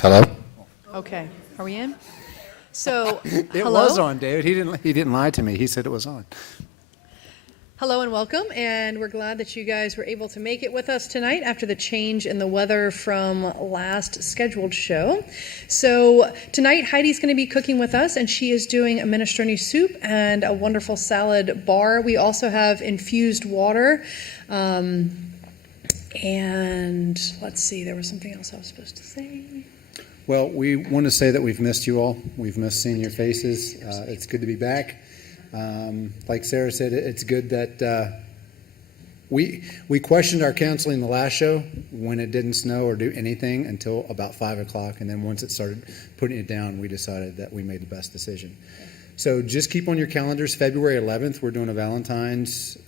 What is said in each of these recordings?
Hello? Okay, are we in? So, It hello. was on, David. He didn't lie to me. He said it was on. Hello and welcome, and we're glad that you guys were able to make it with us tonight after the change in the weather from last scheduled show. So tonight Heidi's going to be cooking with us, and she is doing a minestrone soup and a wonderful salad bar. We also have infused water, and let's see, there was something else I was supposed to say. Well, we want to say that we've missed you all. We've missed seeing your faces. It's good to be back. Like Sarah said, it's good that we questioned our counseling the last show when it didn't snow or do anything until about 5 o'clock, and then once it started putting it down, we decided that we made the best decision. So just keep on your calendars. February 11th, we're doing a Valentine's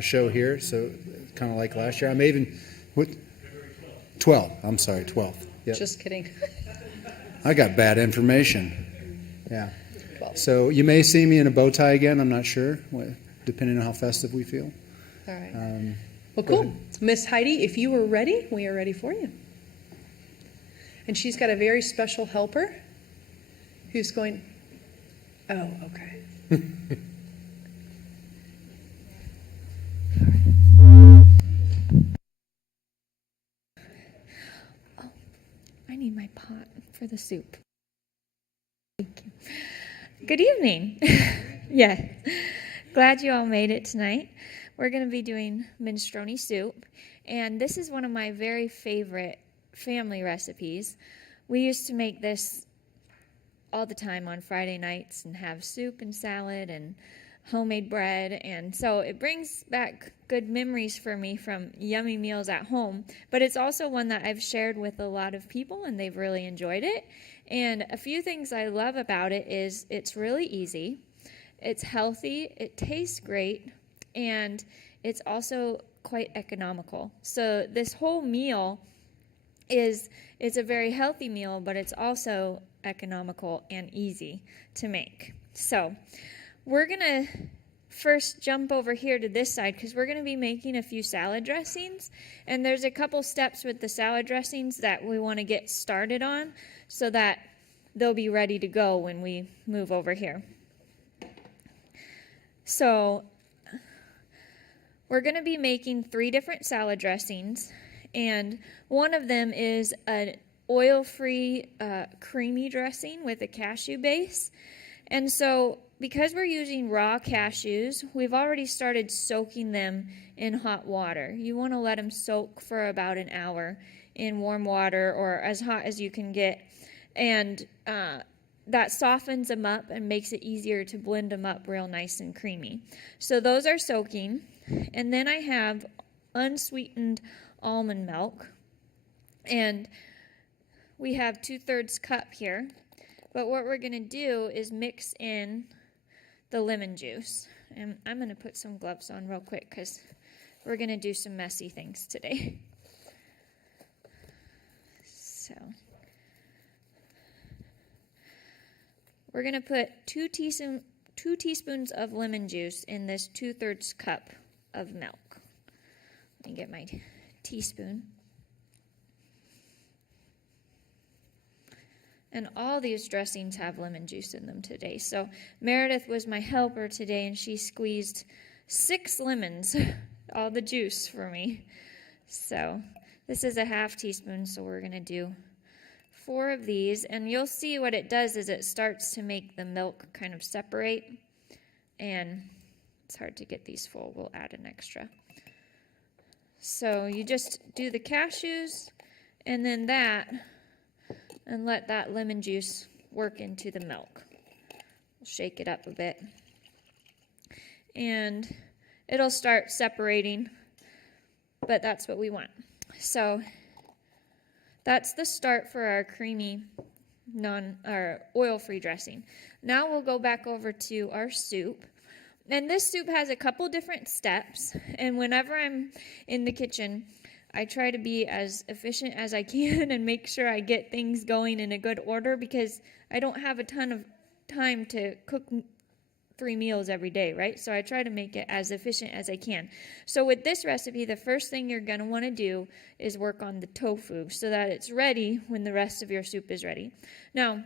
show here, so kind of like last year. I may even... What? 12. I'm sorry, 12th. Yep. Just kidding. I got bad information. Yeah. So you may see me in a bow tie again. I'm not sure, depending on how festive we feel. All right. Well, cool. Miss Heidi, if you are ready, we are ready for you. And she's got a very special helper who's going... Oh, okay. Oh, I need my pot for the soup. Thank you. Good evening. Yeah, glad you all made it tonight. We're going to be doing minestrone soup, and this is one of my very favorite family recipes. We used to make this all the time on Friday nights and have soup and salad and homemade bread, and so it brings back good memories for me from yummy meals at home, but it's also one that I've shared with a lot of people, and they've really enjoyed it. And a few things I love about it is it's really easy, it's healthy, it tastes great, and it's also quite economical. So this whole meal it's a very healthy meal, but it's also economical and easy to make. So we're going to first jump over here to this side because we're going to be making a few salad dressings. And there's a couple steps with the salad dressings that we want to get started on so that they'll be ready to go when we move over here. So we're going to be making 3 different salad dressings. And one of them is an oil-free creamy dressing with a cashew base. And so because we're using raw cashews, we've already started soaking them in hot water. You want to let them soak for about an hour in warm water or as hot as you can get. And that softens them up and makes it easier to blend them up real nice and creamy. So those are soaking. And then I have unsweetened almond milk. And we have 2/3 cup here. But what we're going to do is mix in the lemon juice. And I'm going to put some gloves on real quick because we're going to do some messy things today. So we're going to put 2 teaspoons of lemon juice in this 2/3 cup of milk. Let me get my teaspoon. And all these dressings have lemon juice in them today. So Meredith was my helper today, and she squeezed 6 lemons, all the juice for me. So this is a half teaspoon, so we're going to do 4 of these. And you'll see what it does is it starts to make the milk kind of separate. And it's hard to get these full. We'll add an extra. So you just do the cashews and then that, and let that lemon juice work into the milk. We'll shake it up a bit. And it'll start separating, but that's what we want. So that's the start for our creamy, oil-free dressing. Now we'll go back over to our soup. And this soup has a couple different steps, and whenever I'm in the kitchen, I try to be as efficient as I can and make sure I get things going in a good order because I don't have a ton of time to cook 3 meals every day, right? So I try to make it as efficient as I can. So with this recipe, the first thing you're going to want to do is work on the tofu so that it's ready when the rest of your soup is ready. Now,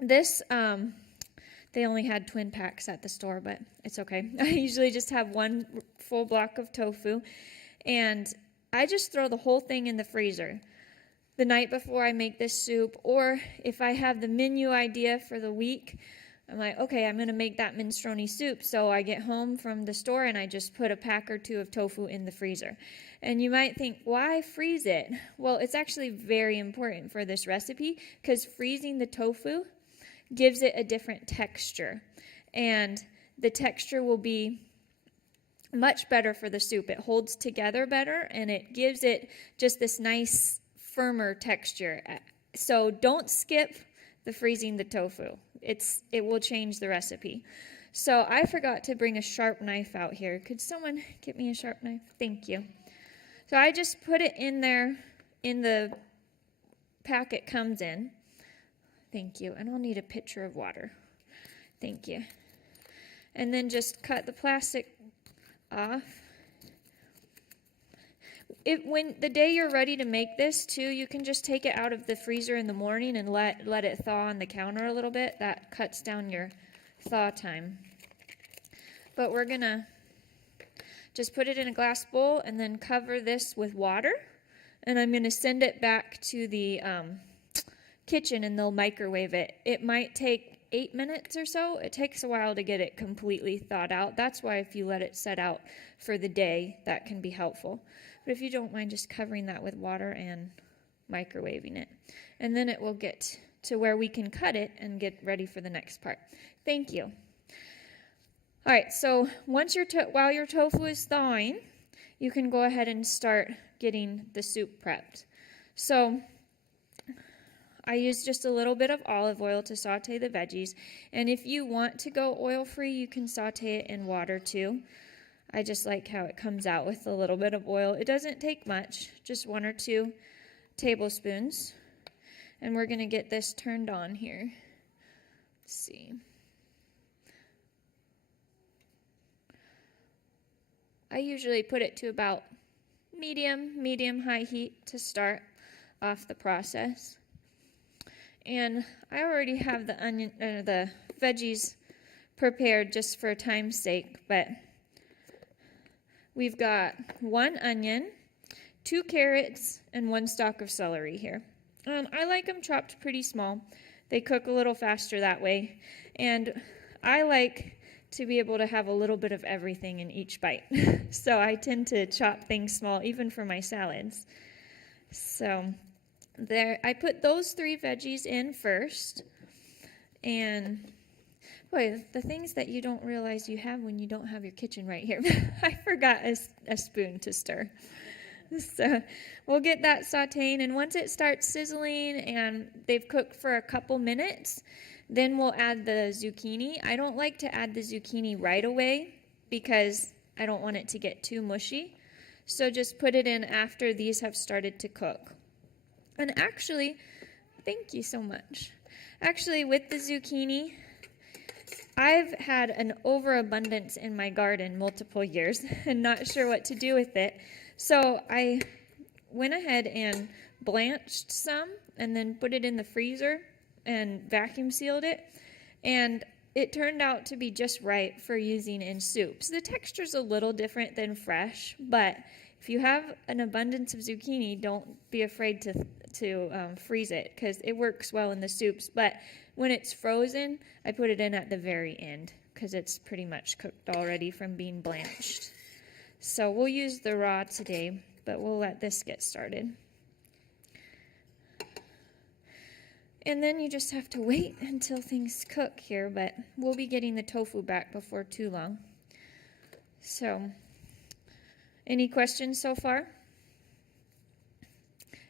this, they only had twin packs at the store, but it's okay. I usually just have one full block of tofu, and I just throw the whole thing in the freezer the night before I make this soup, or if I have the menu idea for the week, I'm like, okay, I'm going to make that minestrone soup. So I get home from the store and I just put a pack or two of tofu in the freezer. And you might think, why freeze it? Well, it's actually very important for this recipe because freezing the tofu gives it a different texture. And the texture will be much better for the soup. It holds together better and it gives it just this nice, firmer texture. So don't skip the freezing the tofu. It will change the recipe. So I forgot to bring a sharp knife out here. Could someone get me a sharp knife? Thank you. So I just put it in there in the pack it comes in. Thank you. And I'll need a pitcher of water. Thank you. And then just cut the plastic off. When the day you're ready to make this too, you can just take it out of the freezer in the morning and let it thaw on the counter a little bit. That cuts down your thaw time. But we're gonna just put it in a glass bowl and then cover this with water. And I'm gonna send it back to the kitchen and they'll microwave it. It might take 8 minutes or so. It takes a while to get it completely thawed out. That's why if you let it set out for the day, that can be helpful. But if you don't mind just covering that with water and microwaving it. And then it will get to where we can cut it and get ready for the next part. Thank you. All right, so once while your tofu is thawing, you can go ahead and start getting the soup prepped. So I use just a little bit of olive oil to saute the veggies. And if you want to go oil-free, you can saute it in water too. I just like how it comes out with a little bit of oil. It doesn't take much, just 1 or 2 tablespoons. And we're going to get this turned on here. Let's see. I usually put it to about medium-high heat to start off the process. And I already have the veggies prepared just for time's sake, but we've got 1 onion, 2 carrots, and 1 stalk of celery here. I like them chopped pretty small. They cook a little faster that way. And I like to be able to have a little bit of everything in each bite. So I tend to chop things small, even for my salads. So there, I put those 3 veggies in first. And boy, the things that you don't realize you have when you don't have your kitchen right here. I forgot a spoon to stir. So we'll get that sauteing, and once it starts sizzling and they've cooked for a couple minutes, then we'll add the zucchini. I don't like to add the zucchini right away because I don't want it to get too mushy. So just put it in after these have started to cook. And actually, thank you so much. Actually, with the zucchini, I've had an overabundance in my garden multiple years and not sure what to do with it. So I went ahead and blanched some and then put it in the freezer and vacuum sealed it. And it turned out to be just right for using in soups. The texture's a little different than fresh, but if you have an abundance of zucchini, don't be afraid to freeze it because it works well in the soups. But when it's frozen, I put it in at the very end because it's pretty much cooked already from being blanched. So we'll use the raw today, but we'll let this get started. And then you just have to wait until things cook here, but we'll be getting the tofu back before too long. So, any questions so far?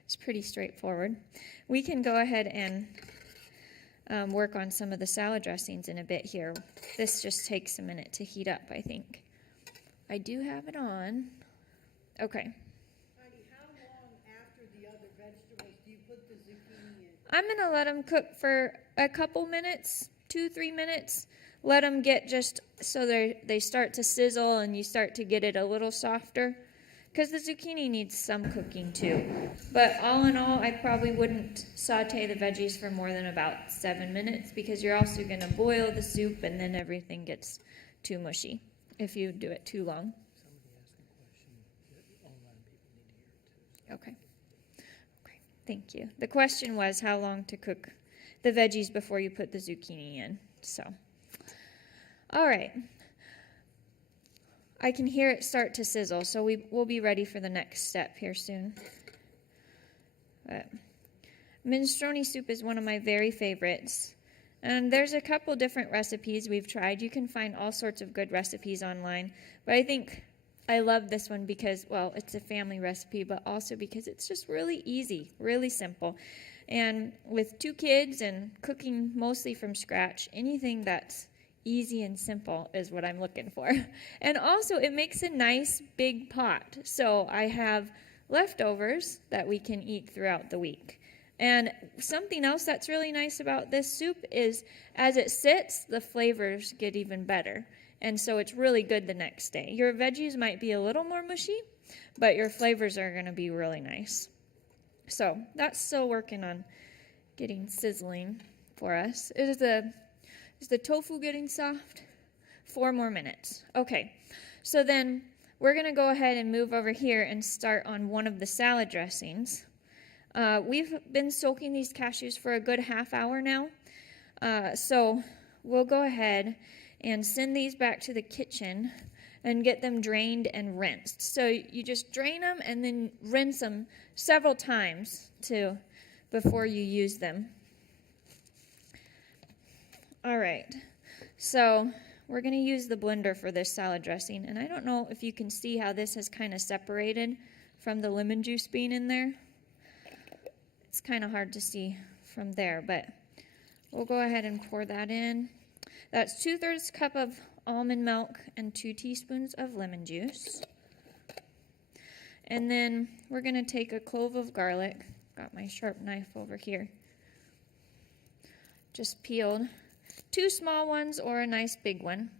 It's pretty straightforward. We can go ahead and work on some of the salad dressings in a bit here. This just takes a minute to heat up, I think. I do have it on. Okay. Heidi, how long after the other vegetables do you put the zucchini in? I'm going to let them cook for a couple minutes, 2-3 minutes. let them get just so they start to sizzle and you start to get it a little softer. Because the zucchini needs some cooking too. But all in all, I probably wouldn't saute the veggies for more than about 7 minutes because you're also going to boil the soup and then everything gets too mushy if you do it too long. Okay. Okay, thank you. The question was how long to cook the veggies before you put the zucchini in. So, all right. I can hear it start to sizzle, so we'll be ready for the next step here soon. Minestrone soup is one of my very favorites. And there's a couple different recipes we've tried. You can find all sorts of good recipes online. But I think I love this one because, well, it's a family recipe, but also because it's just really easy, really simple. And with 2 kids and cooking mostly from scratch, anything that's easy and simple is what I'm looking for. And also it makes a nice big pot. So I have leftovers that we can eat throughout the week. And something else that's really nice about this soup is as it sits, the flavors get even better. And so it's really good the next day. Your veggies might be a little more mushy, but your flavors are going to be really nice. So that's still working on getting sizzling for us. Is the tofu getting soft? 4 more minutes. Okay, so then we're going to go ahead and move over here and start on one of the salad dressings. We've been soaking these cashews for a good half hour now. So we'll go ahead and send these back to the kitchen and get them drained and rinsed. So you just drain them and then rinse them several times before you use them. All right, so we're going to use the blender for this salad dressing, and I don't know if you can see how this has kind of separated from the lemon juice being in there. It's kind of hard to see from there, but we'll go ahead and pour that in. That's 2/3 cup of almond milk and 2 teaspoons of lemon juice. And then we're going to take a clove of garlic. Got my sharp knife over here. Just peeled. 2 small ones or a nice big one.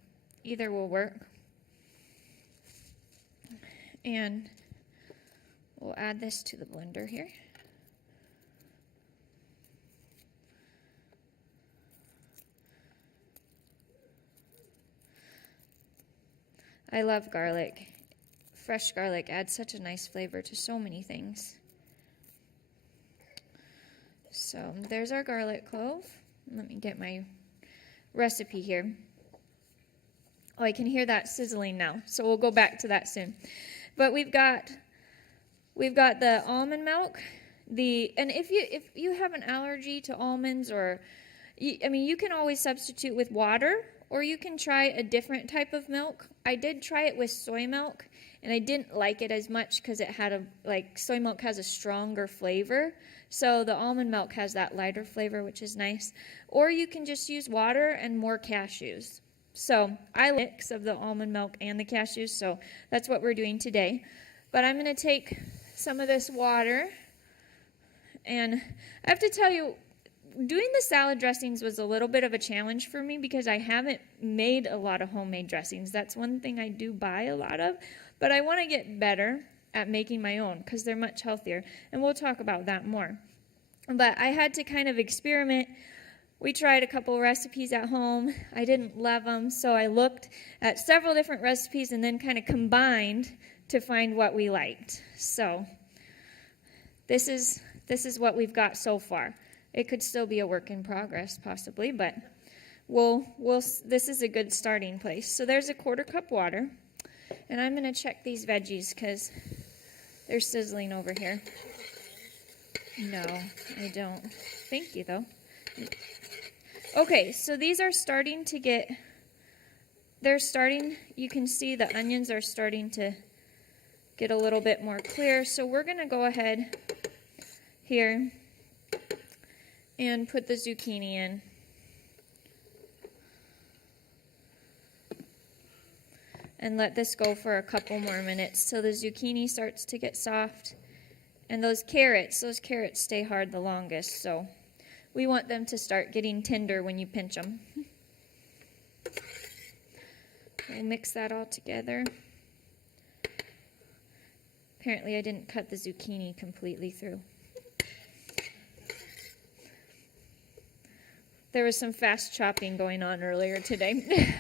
Either will work. And we'll add this to the blender here. I love garlic. Fresh garlic adds such a nice flavor to so many things. So there's our garlic clove. Let me get my recipe here. Oh, I can hear that sizzling now, so we'll go back to that soon. But we've got the almond milk. And if you have an allergy to almonds, you can always substitute with water, or you can try a different type of milk. I did try it with soy milk, and I didn't like it as much because it had soy milk has a stronger flavor. So the almond milk has that lighter flavor, which is nice. Or you can just use water and more cashews. So I like a mix of the almond milk and the cashews, so that's what we're doing today. But I'm going to take some of this water, and I have to tell you, doing the salad dressings was a little bit of a challenge for me because I haven't made a lot of homemade dressings. That's one thing I do buy a lot of, but I want to get better at making my own because they're much healthier, and we'll talk about that more. But I had to kind of experiment. We tried a couple recipes at home. I didn't love them, so I looked at several different recipes and then kind of combined to find what we liked. So this is what we've got so far. It could still be a work in progress possibly, but this is a good starting place. So there's a 1/4 cup water, and I'm going to check these veggies because they're sizzling over here. No, I don't. Thank you, though. Okay, so these are starting to you can see the onions are starting to get a little bit more clear. So we're going to go ahead here and put the zucchini in. And let this go for a couple more minutes till the zucchini starts to get soft. And those carrots stay hard the longest, so we want them to start getting tender when you pinch them. We'll mix that all together. Apparently I didn't cut the zucchini completely through. There was some fast chopping going on earlier today.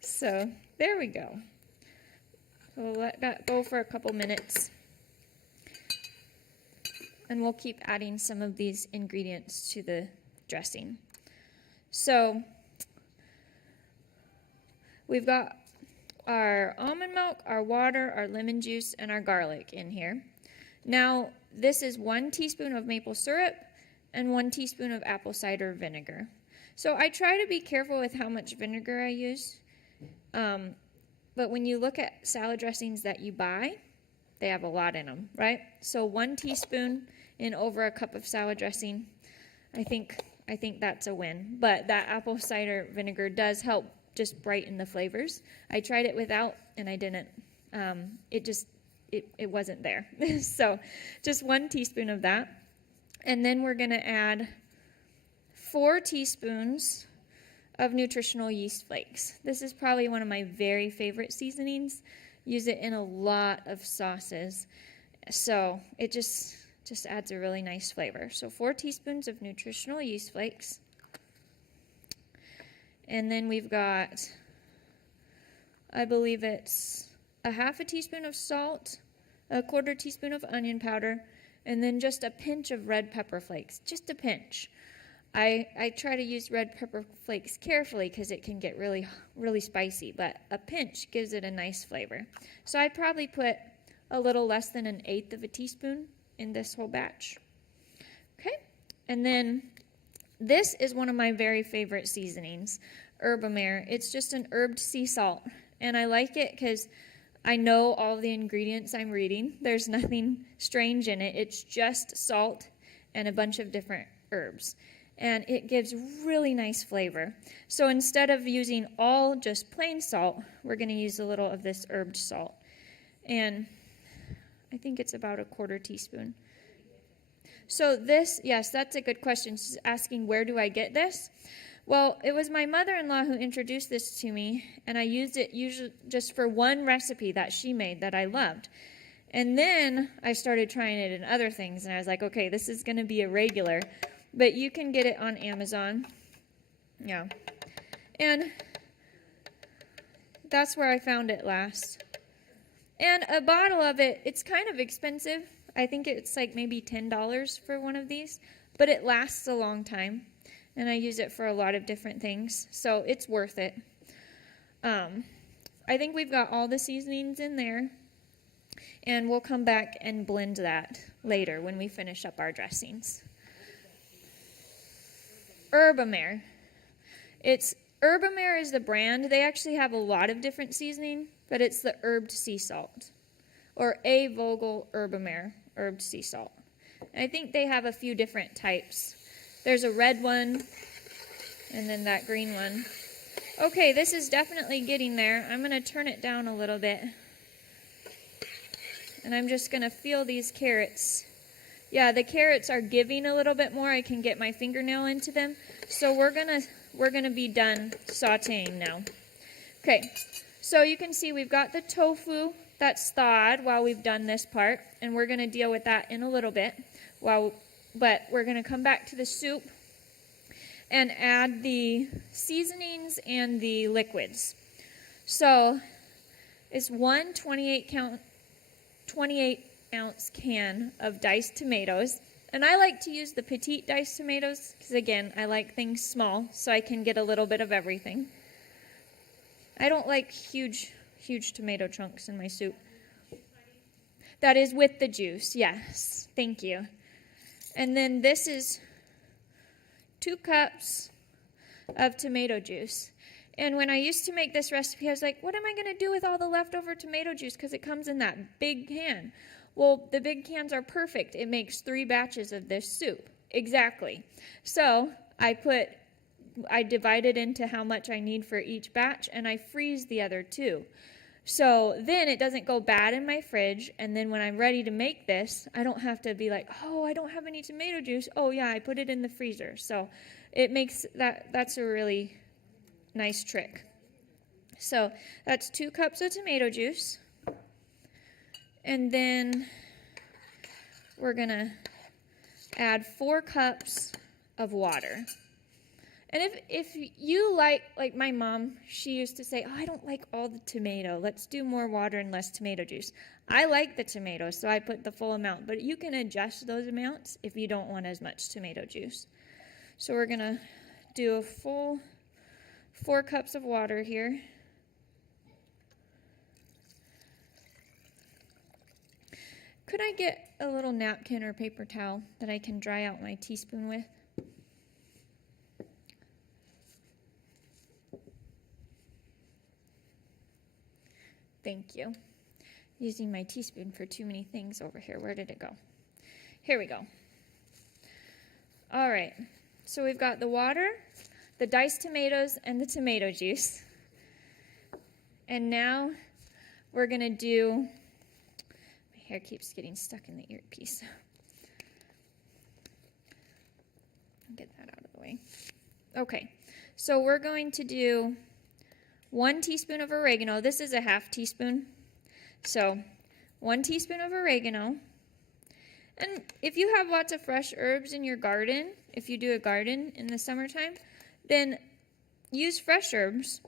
So there we go. We'll let that go for a couple minutes. And we'll keep adding some of these ingredients to the dressing. So we've got our almond milk, our water, our lemon juice, and our garlic in here. Now, this is 1 teaspoon of maple syrup and 1 teaspoon of apple cider vinegar. So I try to be careful with how much vinegar I use. But when you look at salad dressings that you buy, they have a lot in them, right? So 1 teaspoon in over a cup of salad dressing, I think that's a win. But that apple cider vinegar does help just brighten the flavors. I tried it without, and I didn't. It wasn't there. So just 1 teaspoon of that. And then we're going to add 4 teaspoons of nutritional yeast flakes. This is probably one of my very favorite seasonings. Use it in a lot of sauces. So it just adds a really nice flavor. So 4 teaspoons of nutritional yeast flakes. And then we've got, I believe it's a 1/2 teaspoon of salt, a 1/4 teaspoon of onion powder, and then just a pinch of red pepper flakes, just a pinch. I try to use red pepper flakes carefully because it can get really, really spicy, but a pinch gives it a nice flavor. So I'd probably put a little less than 1/8 of a teaspoon in this whole batch. Okay, and then this is one of my very favorite seasonings, Herbamare. It's just an herbed sea salt, and I like it because I know all the ingredients I'm reading. There's nothing strange in it. It's just salt and a bunch of different herbs, and it gives really nice flavor. So instead of using all just plain salt, we're going to use a little of this herbed salt, and I think it's about a 1/4 teaspoon. So this, yes, that's a good question. She's asking, where do I get this? Well, it was my mother-in-law who introduced this to me, and I used it usually just for one recipe that she made that I loved. And then I started trying it in other things, and I was like, okay, this is going to be a regular. But you can get it on Amazon. Yeah. And that's where I found it last. And a bottle of it, it's kind of expensive. I think it's like maybe $10 for one of these, but it lasts a long time, and I use it for a lot of different things, so it's worth it. I think we've got all the seasonings in there, and we'll come back and blend that later when we finish up our dressings. Herbamare. Herbamare is the brand. They actually have a lot of different seasoning, but it's the herbed sea salt, or A. Vogel Herbamare, herbed sea salt. I think they have a few different types. There's a red one, and then that green one. Okay, this is definitely getting there. I'm going to turn it down a little bit, and I'm just going to feel these carrots. Yeah, the carrots are giving a little bit more. I can get my fingernail into them. So we're gonna be done sauteing now. Okay, so you can see we've got the tofu that's thawed while we've done this part, and we're gonna deal with that in a little bit. But we're gonna come back to the soup and add the seasonings and the liquids. So it's 1 28-ounce can of diced tomatoes. And I like to use the petite diced tomatoes because, again, I like things small so I can get a little bit of everything. I don't like huge tomato chunks in my soup. That is with the juice, yes. Thank you. And then this is 2 cups of tomato juice. And when I used to make this recipe, I was like, what am I going to do with all the leftover tomato juice because it comes in that big can? Well, the big cans are perfect. It makes 3 batches of this soup. Exactly. So I divide it into how much I need for each batch, and I freeze the other 2. So then it doesn't go bad in my fridge, and then when I'm ready to make this, I don't have to be like, oh, I don't have any tomato juice. Oh, yeah, I put it in the freezer. So it makes that's a really nice trick. So that's 2 cups of tomato juice. And then we're going to add 4 cups of water. And if you like my mom, she used to say, oh, I don't like all the tomato. Let's do more water and less tomato juice. I like the tomato, so I put the full amount. But you can adjust those amounts if you don't want as much tomato juice. So we're going to do a full 4 cups of water here. Could I get a little napkin or paper towel that I can dry out my teaspoon with? Thank you. Using my teaspoon for too many things over here. Where did it go? Here we go. All right. So we've got the water, the diced tomatoes, and the tomato juice. And now we're going to do, my hair keeps getting stuck in the earpiece. I'll get that out of the way. Okay. So we're going to do 1 teaspoon of oregano. This is a half teaspoon. So 1 teaspoon of oregano. And if you have lots of fresh herbs in your garden, if you do a garden in the summertime, then use fresh herbs.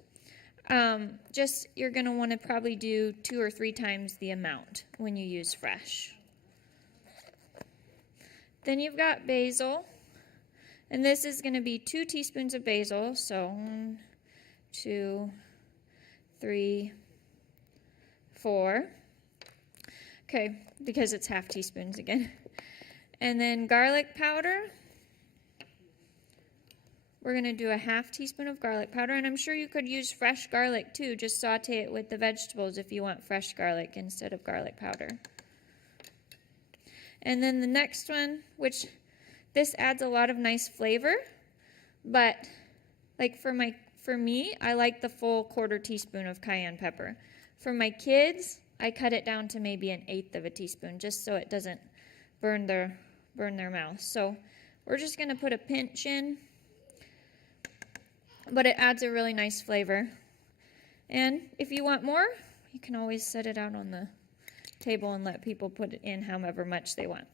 Just you're going to want to probably do 2 or 3 times the amount when you use fresh. Then you've got basil. And this is going to be 2 teaspoons of basil. So 1, 2, 3, 4. Okay, because it's half teaspoons again. And then garlic powder. We're going to do a half teaspoon of garlic powder. And I'm sure you could use fresh garlic too. Just saute it with the vegetables if you want fresh garlic instead of garlic powder. And then the next one, which this adds a lot of nice flavor. But like for me, I like the full 1/4 teaspoon of cayenne pepper. For my kids, I cut it down to maybe 1/8 of a teaspoon just so it doesn't burn their mouth. So we're just going to put a pinch in, but it adds a really nice flavor. And if you want more, you can always set it out on the table and let people put it in however much they want.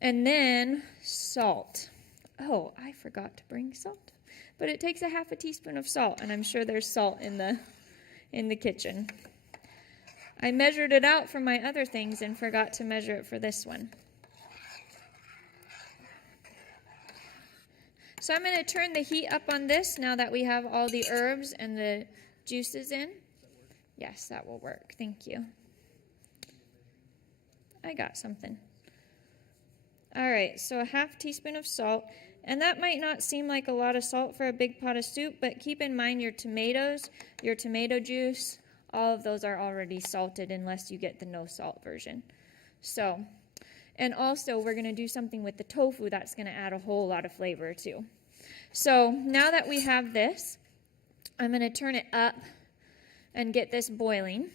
And then salt. Oh, I forgot to bring salt. But it takes a half a teaspoon of salt, and I'm sure there's salt in the kitchen. I measured it out for my other things and forgot to measure it for this one. So I'm going to turn the heat up on this now that we have all the herbs and the juices in. Yes, that will work. Thank you. I got something. All right, so a half teaspoon of salt. And that might not seem like a lot of salt for a big pot of soup, but keep in mind your tomatoes, your tomato juice, all of those are already salted unless you get the no salt version. So, and also we're going to do something with the tofu that's going to add a whole lot of flavor too. So now that we have this, I'm going to turn it up and get this boiling.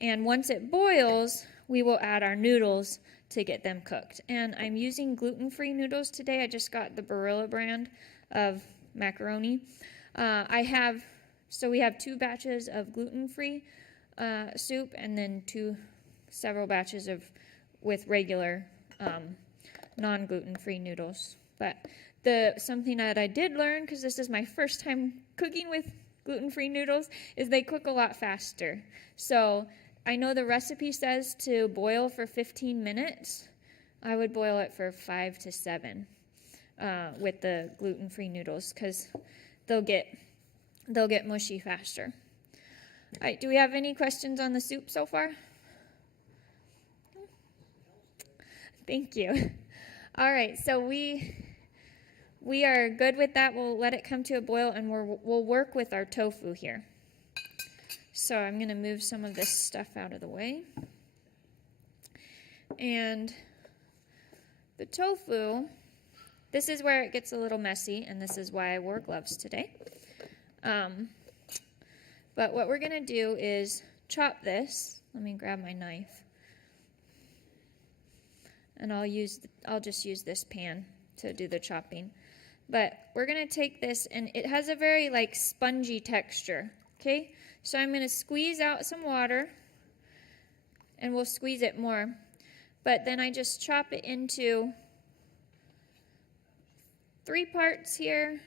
And once it boils, we will add our noodles to get them cooked. And I'm using gluten-free noodles today. I just got the Barilla brand of macaroni. So we have 2 batches of gluten-free soup and then several batches with regular non-gluten-free noodles. But something that I did learn, because this is my first time cooking with gluten-free noodles, is they cook a lot faster. So I know the recipe says to boil for 15 minutes. I would boil it for 5 to 7 with the gluten-free noodles because they'll get mushy faster. All right, do we have any questions on the soup so far? Thank you. All right, so we are good with that. We'll let it come to a boil, and we'll work with our tofu here. So I'm going to move some of this stuff out of the way. And the tofu, this is where it gets a little messy, and this is why I wore gloves today. But what we're going to do is chop this. Let me grab my knife. And I'll just use this pan to do the chopping. But we're going to take this, and it has a very spongy texture. Okay, so I'm going to squeeze out some water, and we'll squeeze it more. But then I just chop it into 3 parts here,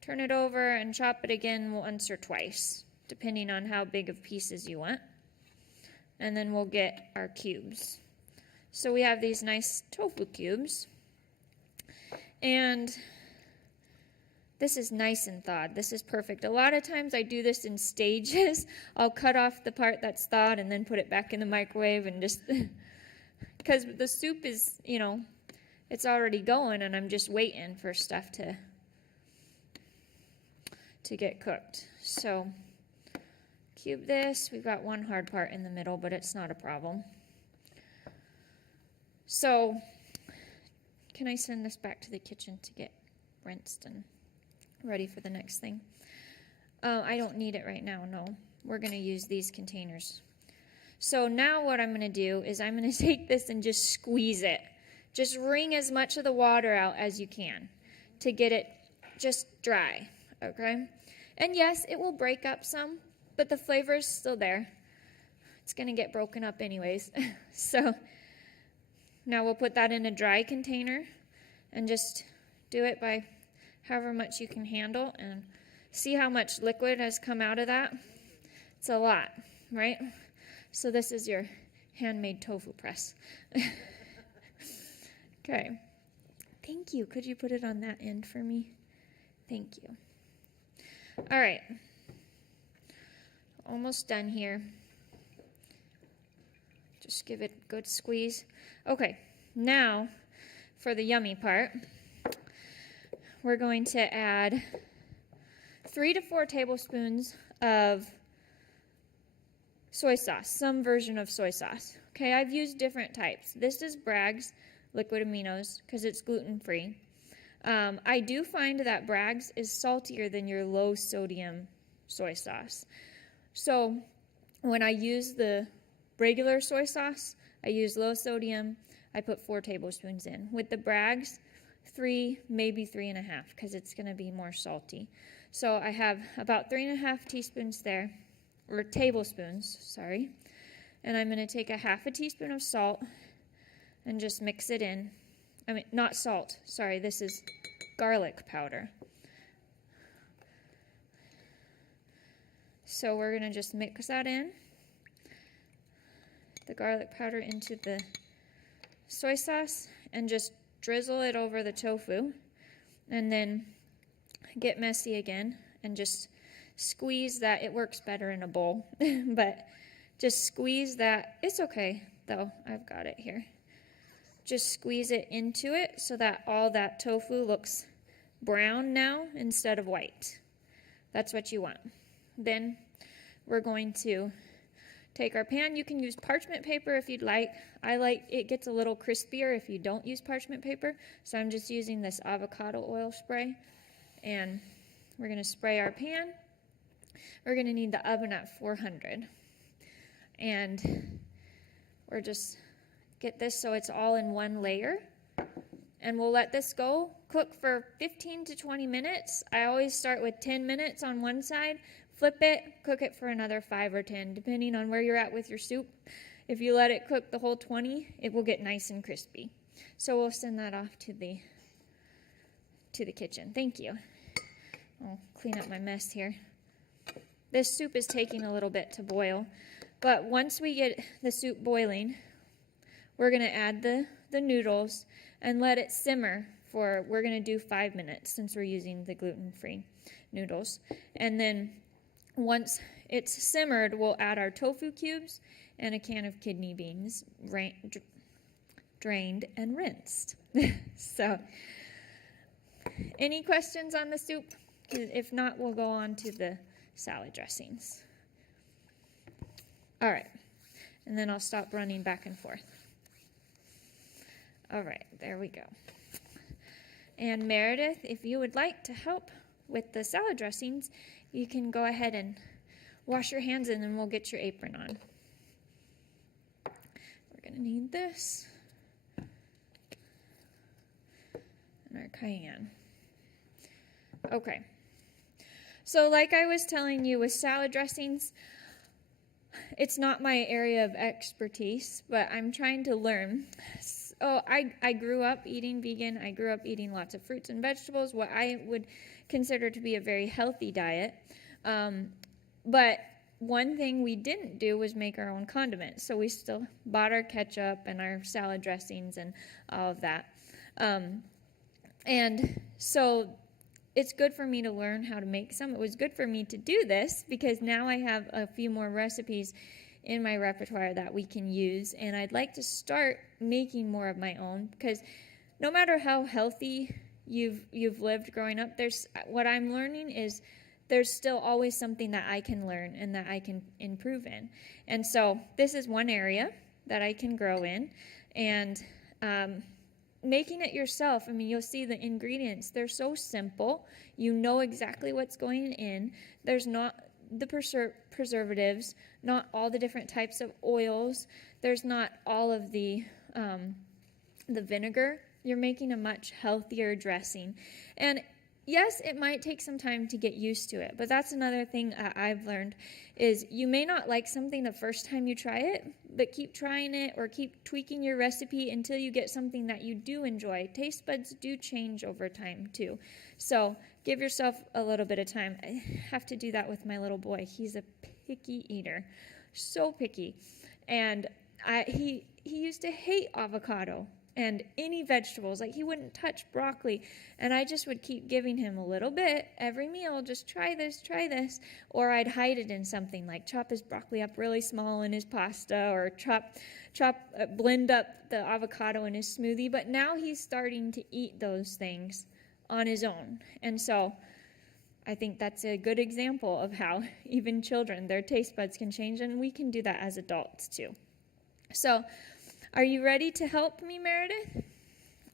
turn it over, and chop it again once or twice, depending on how big of pieces you want. And then we'll get our cubes. So we have these nice tofu cubes. And this is nice and thawed. This is perfect. A lot of times I do this in stages. I'll cut off the part that's thawed and then put it back in the microwave and just, because the soup is, you know, it's already going and I'm just waiting for stuff to get cooked. So cube this. We've got one hard part in the middle, but it's not a problem. So can I send this back to the kitchen to get rinsed and ready for the next thing? I don't need it right now, no. We're going to use these containers. So now what I'm going to do is I'm going to take this and just squeeze it. Just wring as much of the water out as you can to get it just dry, okay? And yes, it will break up some, but the flavor is still there. It's going to get broken up anyways. So now we'll put that in a dry container and just do it by however much you can handle, and see how much liquid has come out of that. It's a lot, right? So this is your handmade tofu press. Okay. Thank you. Could you put it on that end for me? Thank you. All right. Almost done here. Just give it a good squeeze. Okay. Now for the yummy part. We're going to add 3 to 4 tablespoons of soy sauce, some version of soy sauce. Okay, I've used different types. This is Bragg's liquid aminos because it's gluten-free. I do find that Bragg's is saltier than your low sodium soy sauce. So when I use the regular soy sauce, I use low sodium. I put 4 tablespoons in. With the Bragg's, 3, maybe 3.5, because it's going to be more salty. So I have about 3.5 teaspoons there, or tablespoons, sorry. And I'm going to take a half a teaspoon of salt and just mix it in. I mean, not salt, sorry, this is garlic powder. So we're going to just mix that in, the garlic powder into the soy sauce, and just drizzle it over the tofu, and then get messy again and just squeeze that. It works better in a bowl, but just squeeze that. It's okay though, I've got it here. Just squeeze it into it so that all that tofu looks brown now instead of white. That's what you want. Then we're going to take our pan. You can use parchment paper if you'd like. I like it gets a little crispier if you don't use parchment paper. So I'm just using this avocado oil spray. And we're going to spray our pan. We're going to need the oven at 400. And we're just get this so it's all in one layer. And we'll let this go cook for 15 to 20 minutes. I always start with 10 minutes on one side, flip it, cook it for another 5 or 10, depending on where you're at with your soup. If you let it cook the whole 20, it will get nice and crispy. So we'll send that off to the kitchen. Thank you. I'll clean up my mess here. This soup is taking a little bit to boil, but once we get the soup boiling, we're going to add the noodles and let it simmer for, we're going to do 5 minutes since we're using the gluten-free noodles. And then once it's simmered, we'll add our tofu cubes and a can of kidney beans, drained and rinsed. So, any questions on the soup? If not, we'll go on to the salad dressings. All right, and then I'll stop running back and forth. All right, there we go. And Meredith, if you would like to help with the salad dressings, you can go ahead and wash your hands and then we'll get your apron on. We're going to need this and our cayenne. Okay. So like I was telling you with salad dressings, it's not my area of expertise, but I'm trying to learn. So I grew up eating vegan. I grew up eating lots of fruits and vegetables, what I would consider to be a very healthy diet. But one thing we didn't do was make our own condiments. So we still bought our ketchup and our salad dressings and all of that. And so it's good for me to learn how to make some. It was good for me to do this because now I have a few more recipes in my repertoire that we can use. And I'd like to start making more of my own because no matter how healthy you've lived growing up, what I'm learning is there's still always something that I can learn and that I can improve in. And so this is one area that I can grow in. And making it yourself, I mean, you'll see the ingredients. They're so simple. You know exactly what's going in. There's not the preservatives, not all the different types of oils. There's not all of the vinegar. You're making a much healthier dressing. And yes, it might take some time to get used to it, but that's another thing I've learned is you may not like something the first time you try it, but keep trying it or keep tweaking your recipe until you get something that you do enjoy. Taste buds do change over time too. So give yourself a little bit of time. I have to do that with my little boy. He's a picky eater, so picky. And he used to hate avocado and any vegetables. Like he wouldn't touch broccoli. And I just would keep giving him a little bit every meal. Just try this. Or I'd hide it in something like chop his broccoli up really small in his pasta or blend up the avocado in his smoothie. But now he's starting to eat those things on his own. And so I think that's a good example of how even children, their taste buds can change. And we can do that as adults too. So are you ready to help me, Meredith?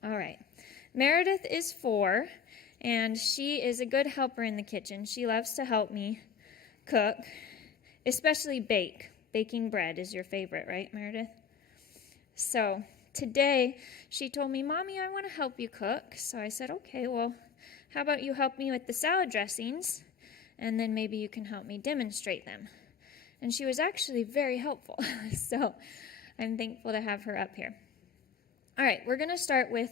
All right. Meredith is 4, and she is a good helper in the kitchen. She loves to help me cook, especially bake. Baking bread is your favorite, right, Meredith? So today she told me, Mommy, I want to help you cook. So I said, okay, well, how about you help me with the salad dressings, and then maybe you can help me demonstrate them. And she was actually very helpful. So I'm thankful to have her up here. All right, we're going to start with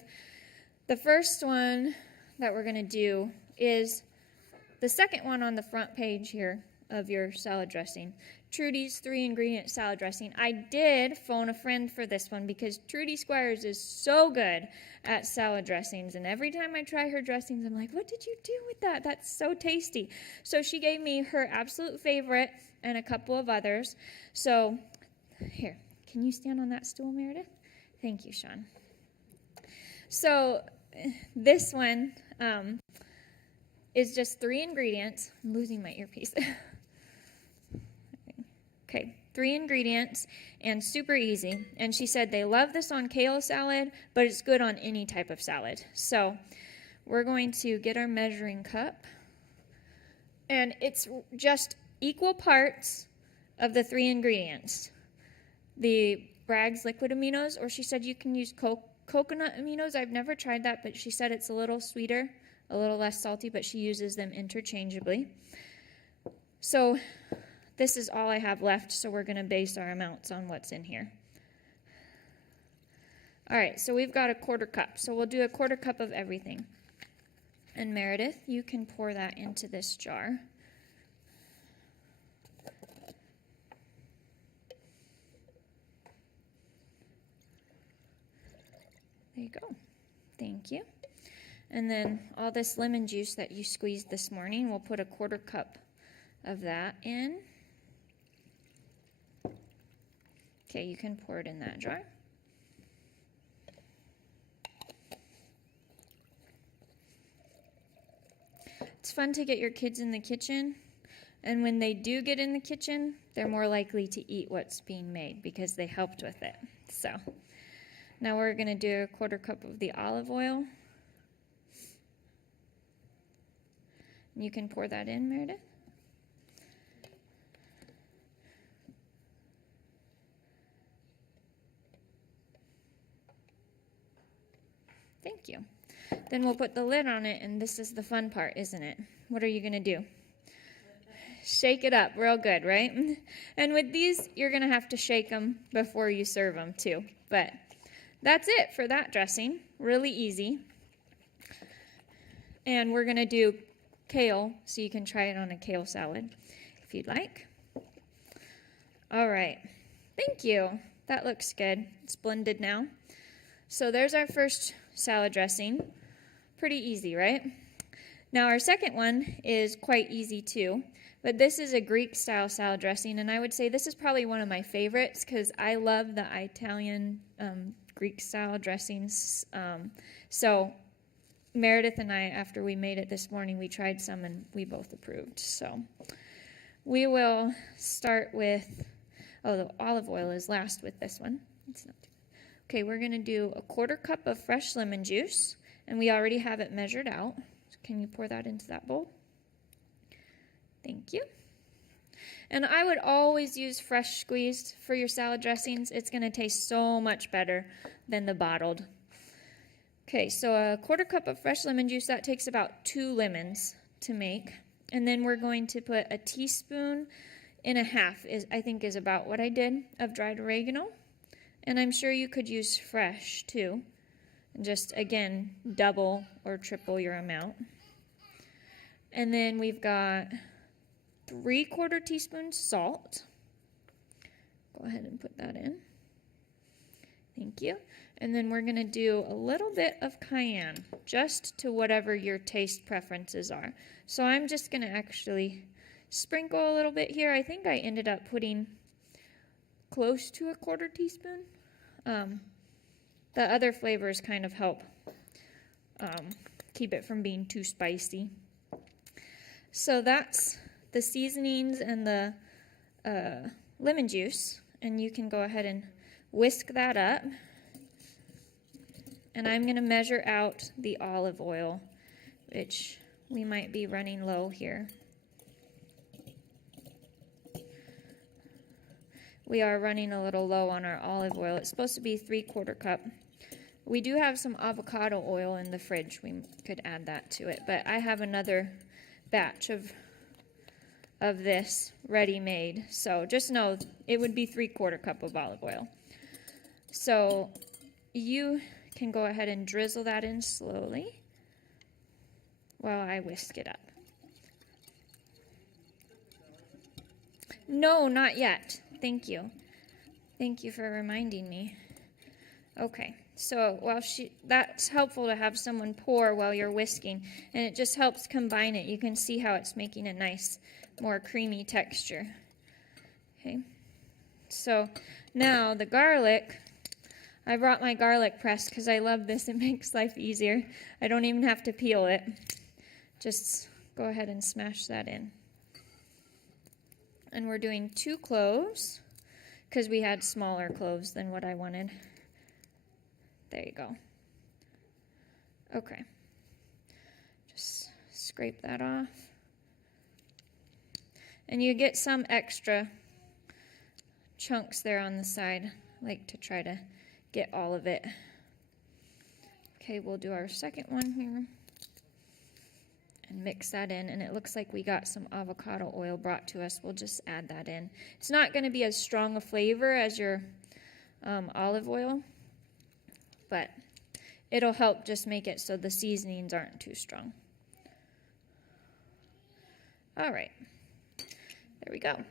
the first one that we're going to do is the second one on the front page here of your salad dressing. Trudy's 3-ingredient salad dressing. I did phone a friend for this one because Trudy Squires is so good at salad dressings. And every time I try her dressings, I'm like, what did you do with that? That's so tasty. So she gave me her absolute favorite and a couple of others. So here. Can you stand on that stool, Meredith? Thank you, Sean. So this one is just 3 ingredients. I'm losing my earpiece. Okay, 3 ingredients and super easy. And she said they love this on kale salad, but it's good on any type of salad. So we're going to get our measuring cup. And it's just equal parts of the 3 ingredients. The Bragg's liquid aminos, or she said you can use coconut aminos. I've never tried that, but she said it's a little sweeter, a little less salty, but she uses them interchangeably. So this is all I have left, so we're going to base our amounts on what's in here. All right, so we've got a 1/4 cup, so we'll do a 1/4 cup of everything. And Meredith, you can pour that into this jar. There you go. Thank you. And then all this lemon juice that you squeezed this morning, we'll put a 1/4 cup of that in. Okay, you can pour it in that jar. It's fun to get your kids in the kitchen, and when they do get in the kitchen, they're more likely to eat what's being made because they helped with it. So now we're going to do a 1/4 cup of the olive oil. And you can pour that in, Meredith. Thank you. Then we'll put the lid on it, and this is the fun part, isn't it? What are you going to do? Shake it up real good, right? And with these, you're going to have to shake them before you serve them too. But that's it for that dressing. Really easy. And we're going to do kale, so you can try it on a kale salad if you'd like. All right. Thank you. That looks good. It's blended now. So there's our first salad dressing. Pretty easy, right? Now our second one is quite easy too, but this is a Greek style salad dressing, and I would say this is probably one of my favorites because I love the Italian Greek style dressings. So Meredith and I, after we made it this morning, we tried some and we both approved. So we will start with, the olive oil is last with this one. It's not too bad. Okay, we're going to do a 1/4 cup of fresh lemon juice, and we already have it measured out. Can you pour that into that bowl? Thank you. And I would always use fresh squeezed for your salad dressings. It's going to taste so much better than the bottled. Okay, so a 1/4 cup of fresh lemon juice, that takes about 2 lemons to make. And then we're going to put a 1.5 teaspoons, I think is about what I did, of dried oregano. And I'm sure you could use fresh too. And just, again, double or triple your amount. And then we've got 3/4 teaspoons salt. Go ahead and put that in. Thank you. And then we're going to do a little bit of cayenne, just to whatever your taste preferences are. So I'm just going to actually sprinkle a little bit here. I think I ended up putting close to a 1/4 teaspoon. The other flavors kind of help keep it from being too spicy. So that's the seasonings and the lemon juice, and you can go ahead and whisk that up. And I'm going to measure out the olive oil, which we might be running low here. We are running a little low on our olive oil. It's supposed to be 3/4 cup. We do have some avocado oil in the fridge. We could add that to it, but I have another batch of this ready-made. So just know it would be 3/4 cup of olive oil. So you can go ahead and drizzle that in slowly while I whisk it up. No, not yet. Thank you. Thank you for reminding me. Okay, so that's helpful to have someone pour while you're whisking, and it just helps combine it. You can see how it's making a nice, more creamy texture. Okay, so now the garlic, I brought my garlic press because I love this. It makes life easier. I don't even have to peel it. Just go ahead and smash that in. And we're doing 2 cloves because we had smaller cloves than what I wanted. There you go. Okay. Just scrape that off. And you get some extra chunks there on the side. I like to try to get all of it. Okay, we'll do our second one here. And mix that in, and it looks like we got some avocado oil brought to us. We'll just add that in. It's not going to be as strong a flavor as your olive oil, but it'll help just make it so the seasonings aren't too strong. All right, there we go.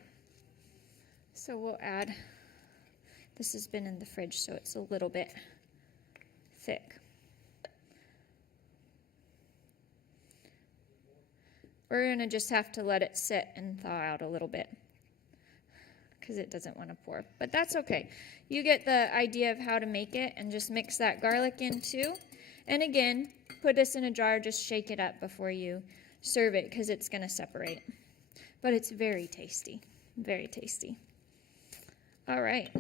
So we'll add, this has been in the fridge, so it's a little bit thick. We're going to just have to let it sit and thaw out a little bit because it doesn't want to pour. But that's okay. You get the idea of how to make it, and just mix that garlic in too. And again, put this in a jar, just shake it up before you serve it because it's going to separate. But it's very tasty, very tasty. All right.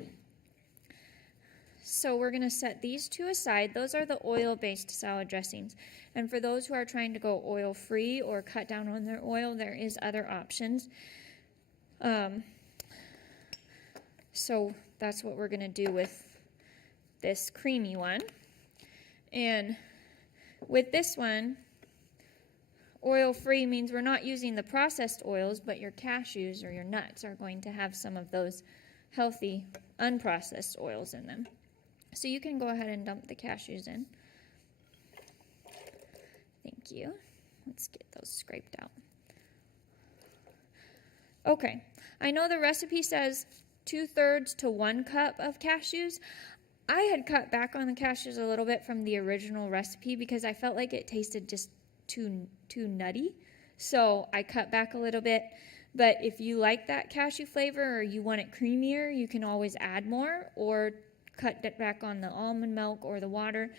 So we're going to set these 2 aside. Those are the oil-based salad dressings. And for those who are trying to go oil-free or cut down on their oil, there is other options. So that's what we're going to do with this creamy one. And with this one, Oil-free means we're not using the processed oils, but your cashews or your nuts are going to have some of those healthy, unprocessed oils in them. So you can go ahead and dump the cashews in. Thank you. Let's get those scraped out. Okay, I know the recipe says 2/3 to 1 cup of cashews. I had cut back on the cashews a little bit from the original recipe because I felt like it tasted just too nutty. So I cut back a little bit. But if you like that cashew flavor or you want it creamier, you can always add more or cut it back on the almond milk or the water.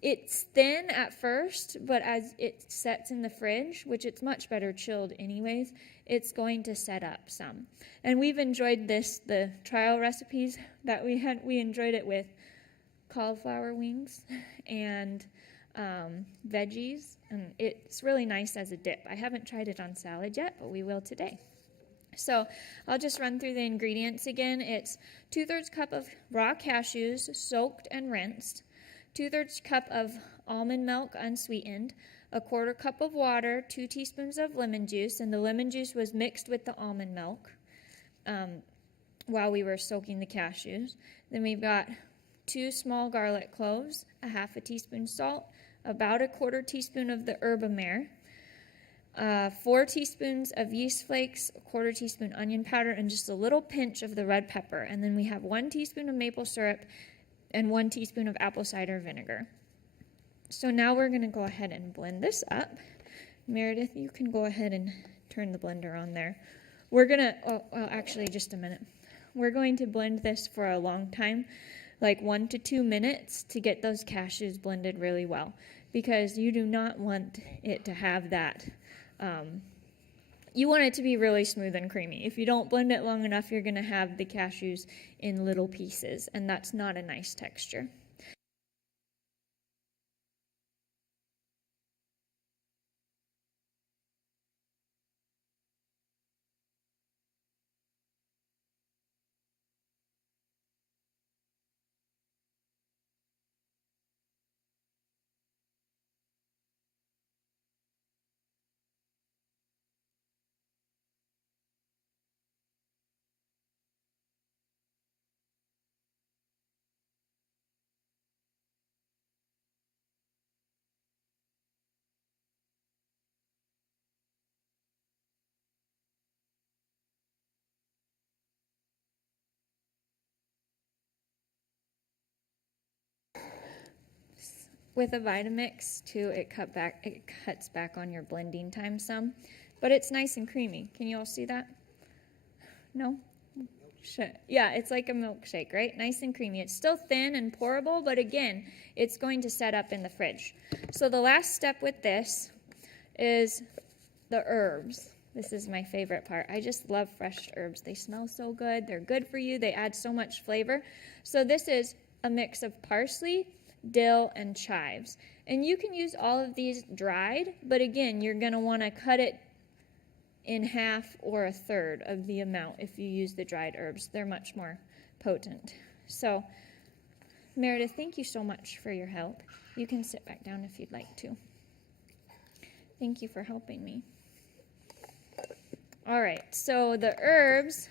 It's thin at first, but as it sets in the fridge, which it's much better chilled anyways, it's going to set up some. And we've enjoyed this, the trial recipes that we had, we enjoyed it with cauliflower wings and veggies, and it's really nice as a dip. I haven't tried it on salad yet, but we will today. So I'll just run through the ingredients again. It's 2/3 cup of raw cashews, soaked and rinsed, 2/3 cup of almond milk unsweetened, 1/4 cup of water, 2 teaspoons of lemon juice, and the lemon juice was mixed with the almond milk while we were soaking the cashews. Then we've got 2 small garlic cloves, 1/2 teaspoon salt, about 1/4 teaspoon of the herb amare, 4 teaspoons of yeast flakes, 1/4 teaspoon onion powder, and just a little pinch of the red pepper. And then we have 1 teaspoon of maple syrup and 1 teaspoon of apple cider vinegar. So now we're going to go ahead and blend this up. Meredith, you can go ahead and turn the blender on there. We're going to, actually, just a minute. We're going to blend this for a long time, like 1 to 2 minutes, to get those cashews blended really well, because you do not want it to have that. You want it to be really smooth and creamy. If you don't blend it long enough, you're going to have the cashews in little pieces, and that's not a nice texture. With a Vitamix too, it cuts back on your blending time some, but it's nice and creamy. Can you all see that? No? Yeah, it's like a milkshake, right? Nice and creamy. It's still thin and pourable, but again, it's going to set up in the fridge. So the last step with this is the herbs. This is my favorite part. I just love fresh herbs. They smell so good. They're good for you. They add so much flavor. So this is a mix of parsley, dill, and chives. And you can use all of these dried, but again, you're going to want to cut it in half or 1/3 of the amount if you use the dried herbs. They're much more potent. So, Meredith, thank you so much for your help. You can sit back down if you'd like to. Thank you for helping me. All right, so the herbs,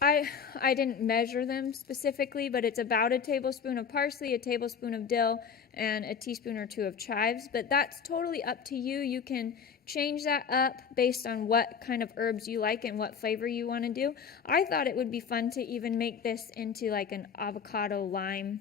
I didn't measure them specifically, but it's about a tablespoon of parsley, a tablespoon of dill, and a teaspoon or 2 of chives. But that's totally up to you. You can change that up based on what kind of herbs you like and what flavor you want to do. I thought it would be fun to even make this into like an avocado lime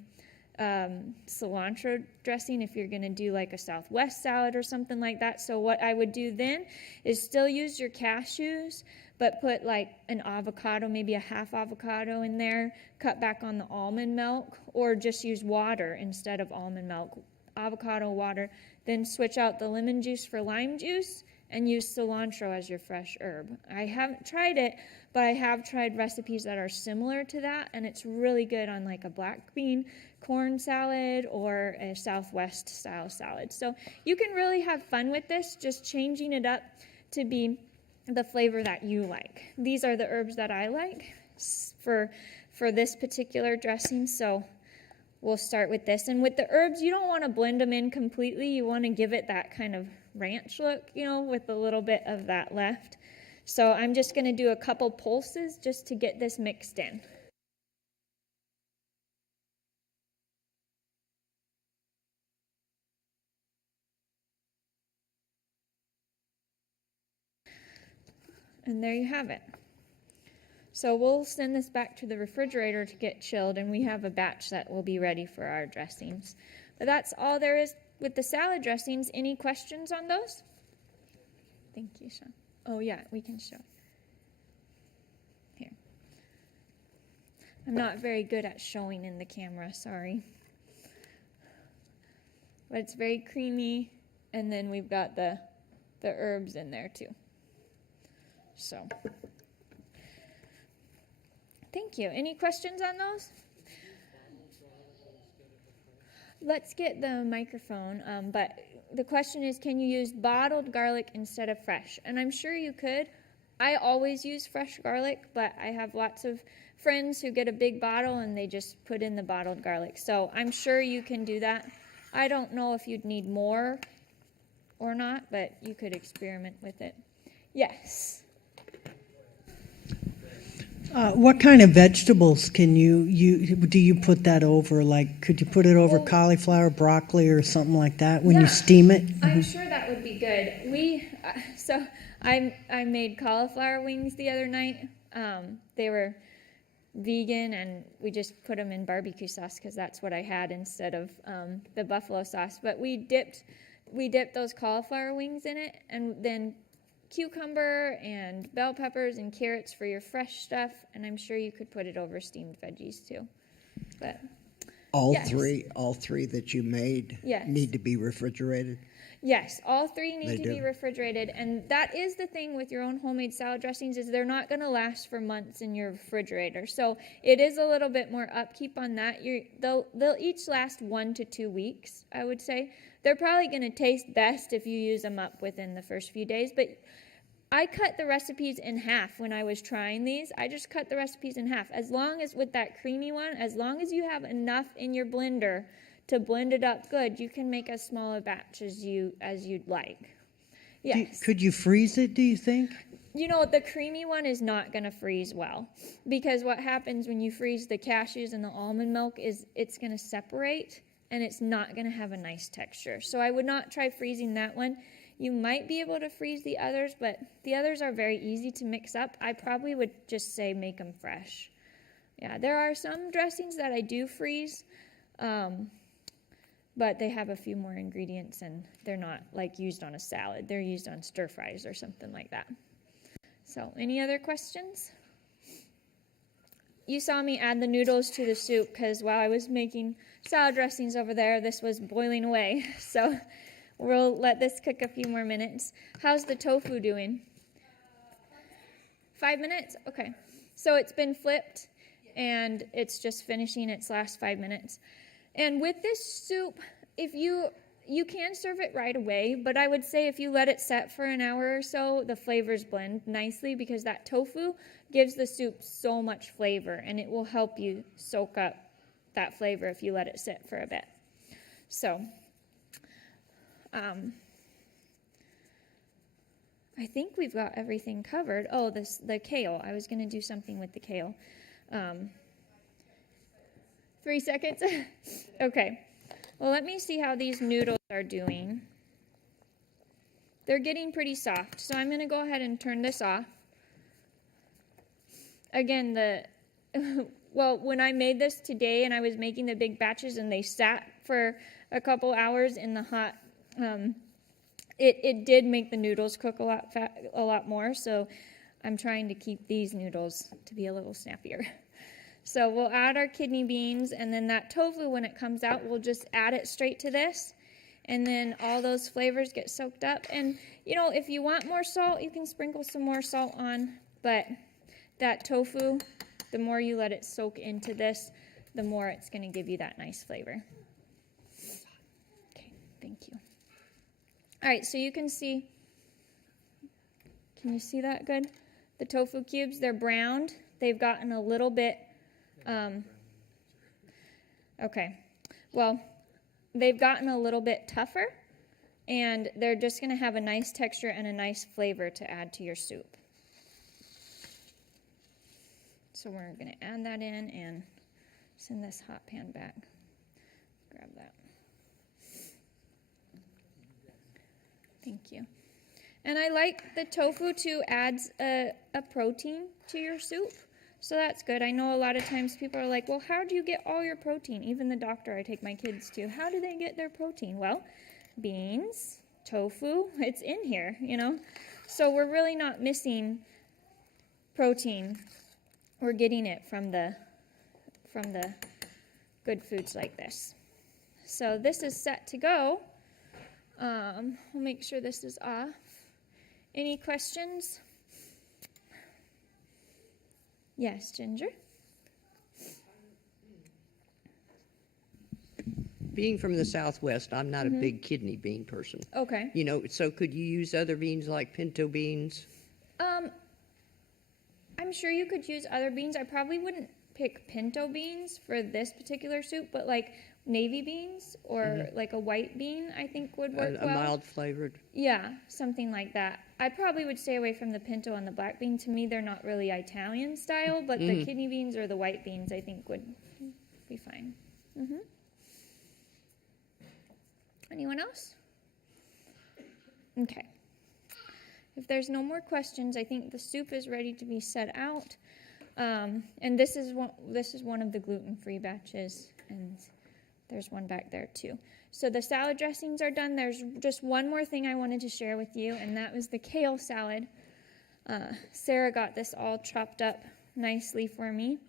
cilantro dressing if you're going to do like a Southwest salad or something like that. So what I would do then is still use your cashews, but put like an avocado, maybe a half avocado in there, cut back on the almond milk, or just use water instead of almond milk, avocado water, then switch out the lemon juice for lime juice and use cilantro as your fresh herb. I haven't tried it, but I have tried recipes that are similar to that, and it's really good on like a black bean corn salad or a Southwest style salad. So you can really have fun with this, just changing it up to be the flavor that you like. These are the herbs that I like for this particular dressing, so we'll start with this. And with the herbs, you don't want to blend them in completely. You want to give it that kind of ranch look, with a little bit of that left. So I'm just going to do a couple pulses just to get this mixed in. And there you have it. So we'll send this back to the refrigerator to get chilled, and we have a batch that will be ready for our dressings. But that's all there is with the salad dressings. Any questions on those? Thank you, Sean. Oh, yeah, we can show. Here. I'm not very good at showing in the camera, sorry. But it's very creamy, and then we've got the herbs in there too. So, thank you. Any questions on those? Let's get the microphone, but the question is, can you use bottled garlic instead of fresh? And I'm sure you could. I always use fresh garlic, but I have lots of friends who get a big bottle and they just put in the bottled garlic. So I'm sure you can do that. I don't know if you'd need more or not, but you could experiment with it. Yes. What kind of vegetables do you put that over? Like, could you put it over cauliflower, broccoli, or something like that when you steam it? I'm sure that would be good. So I made cauliflower wings the other night. They were vegan, and we just put them in barbecue sauce because that's what I had instead of the buffalo sauce. But we dipped those cauliflower wings in it, and then cucumber and bell peppers and carrots for your fresh stuff, and I'm sure you could put it over steamed veggies too. But all yes. three that you made Yes. need to be refrigerated. Yes, all three need They to do. be refrigerated, and that is the thing with your own homemade salad dressings is they're not going to last for months in your refrigerator. So it is a little bit more upkeep on that. They'll each last 1 to 2 weeks, I would say. They're probably going to taste best if you use them up within the first few days, but I cut the recipes in half when I was trying these. I just cut the recipes in half. As long as with that creamy one, as long as you have enough in your blender to blend it up good, you can make as small a batch as you'd like. Yes. Could you freeze it, do you think? The creamy one is not going to freeze well because what happens when you freeze the cashews and the almond milk is it's going to separate and it's not going to have a nice texture. So I would not try freezing that one. You might be able to freeze the others, but the others are very easy to mix up. I probably would just say make them fresh. Yeah, there are some dressings that I do freeze, but they have a few more ingredients and they're not like used on a salad. They're used on stir fries or something like that. So any other questions? You saw me add the noodles to the soup because while I was making salad dressings over there, this was boiling away. So we'll let this cook a few more minutes. How's the tofu doing? 5 minutes? Okay. So it's been flipped, and it's just finishing its last 5 minutes. And with this soup, if you can serve it right away, but I would say if you let it set for an hour or so, the flavors blend nicely because that tofu gives the soup so much flavor, and it will help you soak up that flavor if you let it sit for a bit. So I think we've got everything covered. Oh, the kale. I was going to do something with the kale. 3 seconds? Okay. Well, let me see how these noodles are doing. They're getting pretty soft, so I'm going to go ahead and turn this off. Again, when I made this today and I was making the big batches and they sat for a couple hours in the hot, it did make the noodles cook a lot more, so I'm trying to keep these noodles to be a little snappier. So we'll add our kidney beans, and then that tofu, when it comes out, we'll just add it straight to this, and then all those flavors get soaked up. And, if you want more salt, you can sprinkle some more salt on, but that tofu, the more you let it soak into this, the more it's going to give you that nice flavor. Okay, thank you. All right, so you can see that good? The tofu cubes, they're browned. They've gotten a little bit, okay. well, they've gotten a little bit tougher, and they're just going to have a nice texture and a nice flavor to add to your soup. So we're going to add that in and send this hot pan back. Grab that. Thank you. And I like the tofu too, adds a protein to your soup. So that's good. I know a lot of times people are like, well, how do you get all your protein? Even the doctor I take my kids to, how do they get their protein? Well, beans, tofu, it's in here, you know. So we're really not missing protein. We're getting it from the good foods like this. So this is set to go. We'll make sure this is off. Any questions? Yes, Ginger? Being from the Southwest, I'm not a big kidney bean person. Okay. You know, so could you use other beans like pinto beans? I'm sure you could use other beans. I probably wouldn't pick pinto beans for this particular soup, but like navy beans or like a white bean, I think would work A well. mild flavored? Yeah, something like that. I probably would stay away from the pinto and the black bean. To me, they're not really Italian style, but the kidney beans or the white beans, I think, would be fine. Anyone else? Okay. If there's no more questions, I think the soup is ready to be set out. And this is one of the gluten-free batches, and there's one back there too. So the salad dressings are done. There's just one more thing I wanted to share with you, and that was the kale salad. Sarah got this all chopped up nicely for me.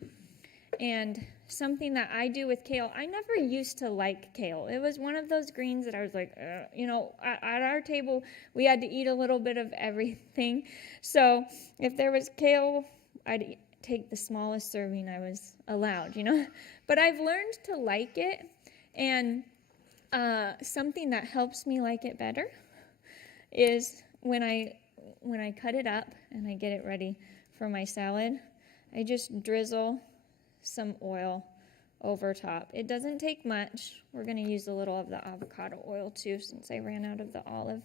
And something that I do with kale, I never used to like kale. It was one of those greens that I was like, you know, at our table, we had to eat a little bit of everything. So if there was kale, I'd take the smallest serving I was allowed, you know. But I've learned to like it, and something that helps me like it better is when I cut it up and I get it ready for my salad, I just drizzle some oil over top. It doesn't take much. We're going to use a little of the avocado oil too, since I ran out of the olive.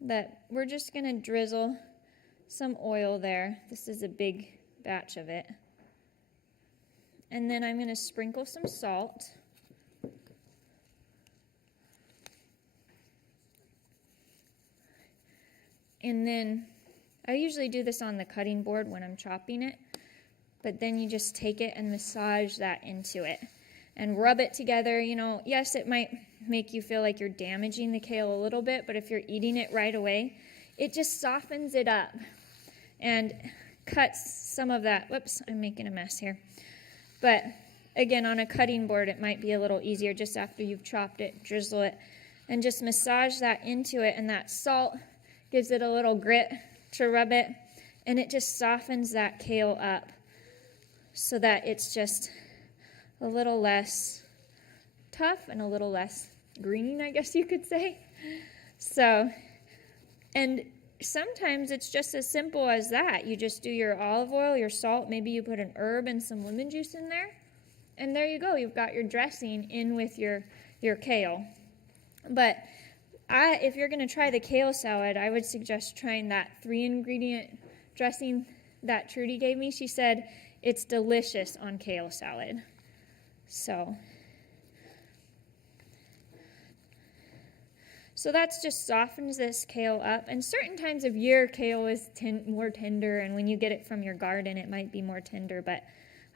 But we're just going to drizzle some oil there. This is a big batch of it. And then I'm going to sprinkle some salt. And then I usually do this on the cutting board when I'm chopping it. But then you just take it and massage that into it and rub it together. You know, yes, it might make you feel like you're damaging the kale a little bit, but if you're eating it right away, it just softens it up and cuts some of that. Whoops, I'm making a mess here. But again, on a cutting board, it might be a little easier just after you've chopped it, drizzle it, and just massage that into it. And that salt gives it a little grit to rub it, and it just softens that kale up, so that it's just a little less tough and a little less green, I guess you could say. So, and sometimes it's just as simple as that. You just do your olive oil, your salt, maybe you put an herb and some lemon juice in there, and there you go. You've got your dressing in with your kale. But if you're going to try the kale salad, I would suggest trying that 3-ingredient dressing that Trudy gave me. She said it's delicious on kale salad. So that's just softens this kale up. And certain times of year, kale is more tender, and when you get it from your garden, it might be more tender. But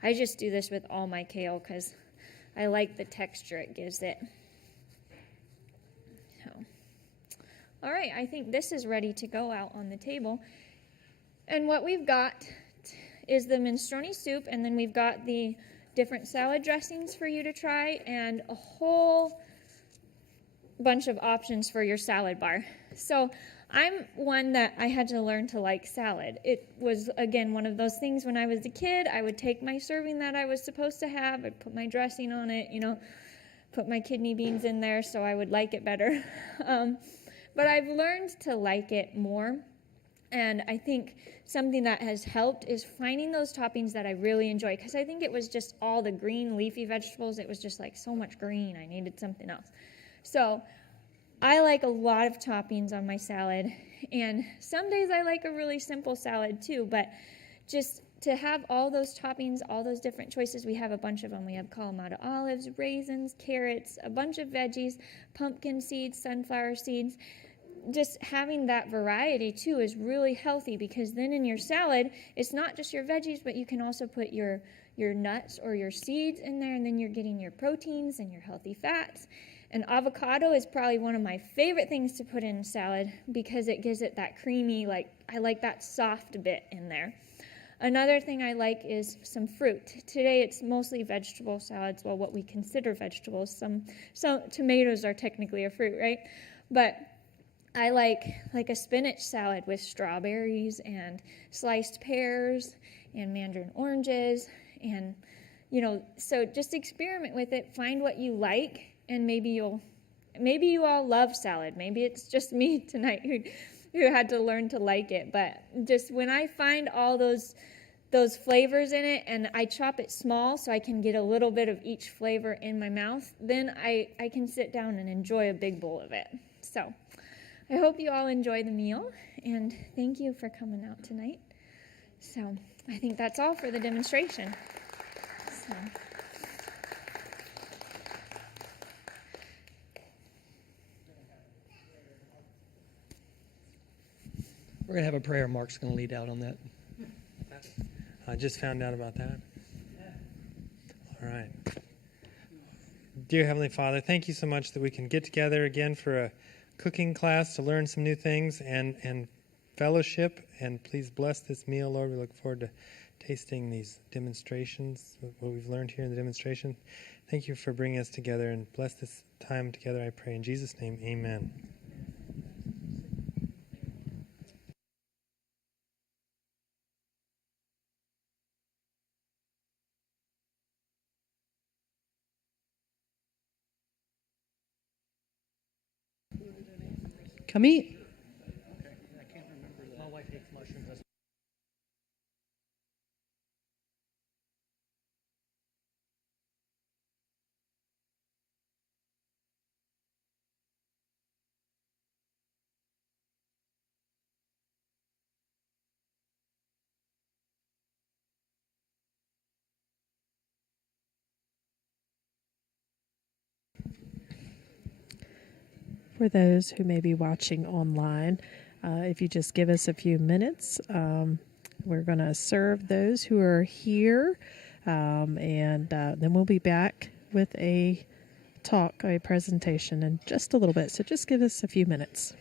I just do this with all my kale because I like the texture it gives it. So, all right, I think this is ready to go out on the table. And what we've got is the minestrone soup, and then we've got the different salad dressings for you to try, and a whole bunch of options for your salad bar. So I'm one that I had to learn to like salad. It was, again, one of those things when I was a kid. I would take my serving that I was supposed to have, I'd put my dressing on it, you know, put my kidney beans in there so I would like it better. But I've learned to like it more. And I think something that has helped is finding those toppings that I really enjoy, because I think it was just all the green leafy vegetables. It was just like so much green. I needed something else. So I like a lot of toppings on my salad, and some days I like a really simple salad too, but just to have all those toppings, all those different choices, we have a bunch of them. We have Kalamata olives, raisins, carrots, a bunch of veggies, pumpkin seeds, sunflower seeds. Just having that variety too is really healthy, because then in your salad, it's not just your veggies, but you can also put your nuts or your seeds in there, and then you're getting your proteins and your healthy fats. And avocado is probably one of my favorite things to put in a salad, because it gives it that creamy, I like that soft bit in there. Another thing I like is some fruit. Today it's mostly vegetable salads, well, what we consider vegetables. Some tomatoes are technically a fruit, right? But I like a spinach salad with strawberries and sliced pears and mandarin oranges, and so just experiment with it, find what you like, and maybe you all love salad. Maybe it's just me tonight who had to learn to like it. But just when I find all those flavors in it, and I chop it small so I can get a little bit of each flavor in my mouth, then I can sit down and enjoy a big bowl of it. So I hope you all enjoy the meal, and thank you for coming out tonight. So I think that's all for the demonstration. So. We're going to have a prayer. Mark's going to lead out on that. I just found out about that. All right. Dear Heavenly Father, thank you so much that we can get together again for a cooking class to learn some new things and fellowship. And please bless this meal, Lord. We look forward to tasting these demonstrations, what we've learned here in the demonstration. Thank you for bringing us together, and bless this time together, I pray. In Jesus' name, amen. Come eat. My wife hates mushrooms. For those who may be watching online, if you just give us a few minutes, we're going to serve those who are here, and then we'll be back with a presentation in just a little bit. So just give us a few minutes.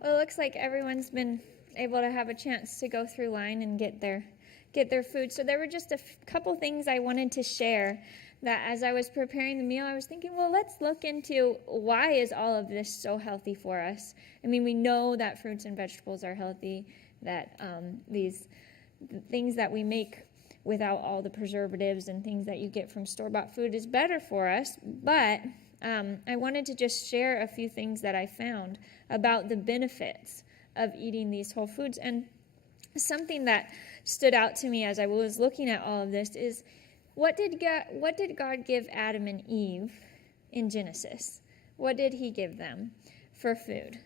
Well, it looks like everyone's been able to have a chance to go through line and get their food. So there were just a couple things I wanted to share that as I was preparing the meal, I was thinking, well, let's look into why is all of this so healthy for us. I mean, we know that fruits and vegetables are healthy, that these things that we make without all the preservatives and things that you get from store-bought food is better for us. But I wanted to just share a few things that I found about the benefits of eating these whole foods. And something that stood out to me as I was looking at all of this is, what did God give Adam and Eve in Genesis? What did he give them for food?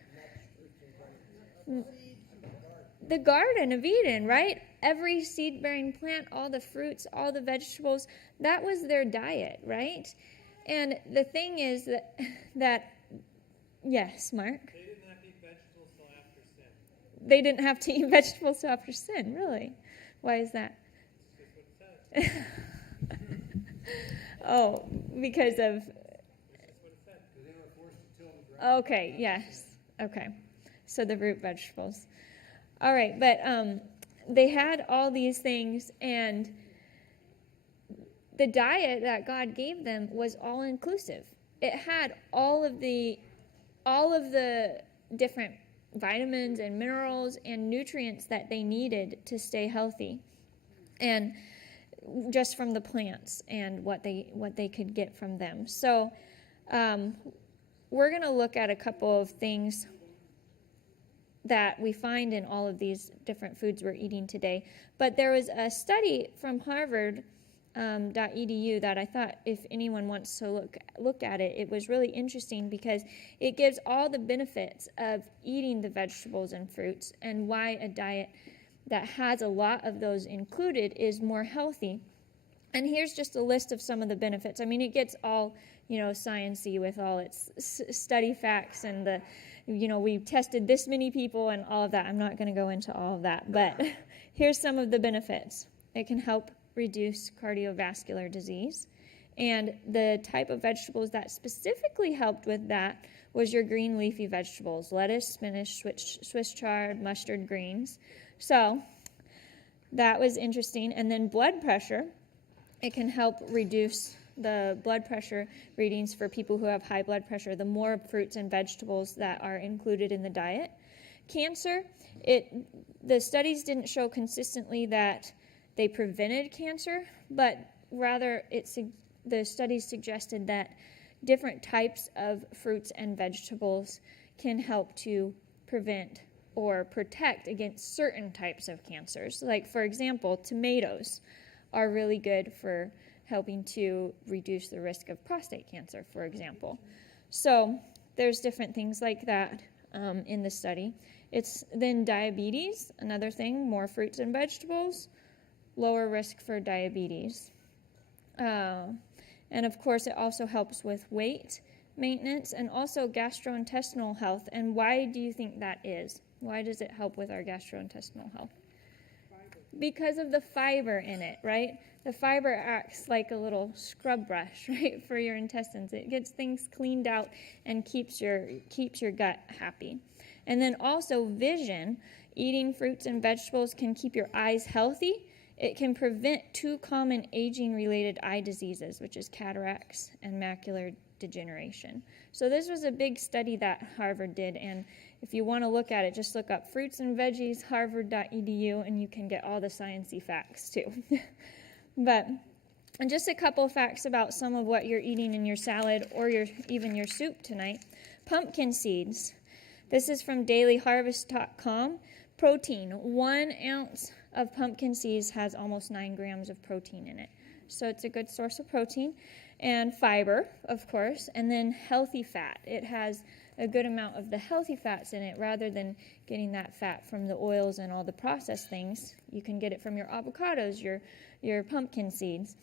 The Garden of Eden, right? Every seed-bearing plant, all the fruits, all the vegetables, that was their diet, right? And the thing is that yes, Mark? They didn't have to eat vegetables till after sin. They didn't have to eat vegetables till after sin, really? Why is that? That's what it says. Oh, because of... That's what it said. Okay, yes. Okay. So the root vegetables. All right, but they had all these things, and the diet that God gave them was all inclusive. It had all of the different vitamins and minerals and nutrients that they needed to stay healthy, and just from the plants and what they could get from them. So we're going to look at a couple of things that we find in all of these different foods we're eating today. But there was a study from Harvard .edu that I thought, if anyone wants to look at it, it was really interesting because it gives all the benefits of eating the vegetables and fruits and why a diet that has a lot of those included is more healthy. And here's just a list of some of the benefits. I mean, it gets all, science-y with all its study facts and the, we tested this many people and all of that. I'm not going to go into all of that, but here's some of the benefits. It can help reduce cardiovascular disease. And the type of vegetables that specifically helped with that was your green leafy vegetables, lettuce, spinach, Swiss chard, mustard greens. So that was interesting. And then blood pressure. It can help reduce the blood pressure readings for people who have high blood pressure, the more fruits and vegetables that are included in the diet. Cancer, the studies didn't show consistently that they prevented cancer, but rather the studies suggested that different types of fruits and vegetables can help to prevent or protect against certain types of cancers. Like, for example, tomatoes are really good for helping to reduce the risk of prostate cancer, for example. So there's different things like that in the study. It's then diabetes, another thing, more fruits and vegetables, lower risk for diabetes. And of course, it also helps with weight maintenance and also gastrointestinal health. And why do you think that is? Why does it help with our gastrointestinal health? Because of the fiber in it, right? The fiber acts like a little scrub brush, right, for your intestines. It gets things cleaned out and keeps your gut happy. And then also vision. Eating fruits and vegetables can keep your eyes healthy. It can prevent two common aging-related eye diseases, which is cataracts and macular degeneration. So this was a big study that Harvard did, and if you want to look at it, just look up fruits and veggies, harvard.edu, and you can get all the sciencey facts too. But and just a couple facts about some of what you're eating in your salad or even your soup tonight. Pumpkin seeds. This is from dailyharvest.com. Protein. 1 ounce of pumpkin seeds has almost 9 grams of protein in it. So it's a good source of protein. And fiber, of course, and then healthy fat. It has a good amount of the healthy fats in it rather than getting that fat from the oils and all the processed things. You can get it from your avocados, your pumpkin seeds.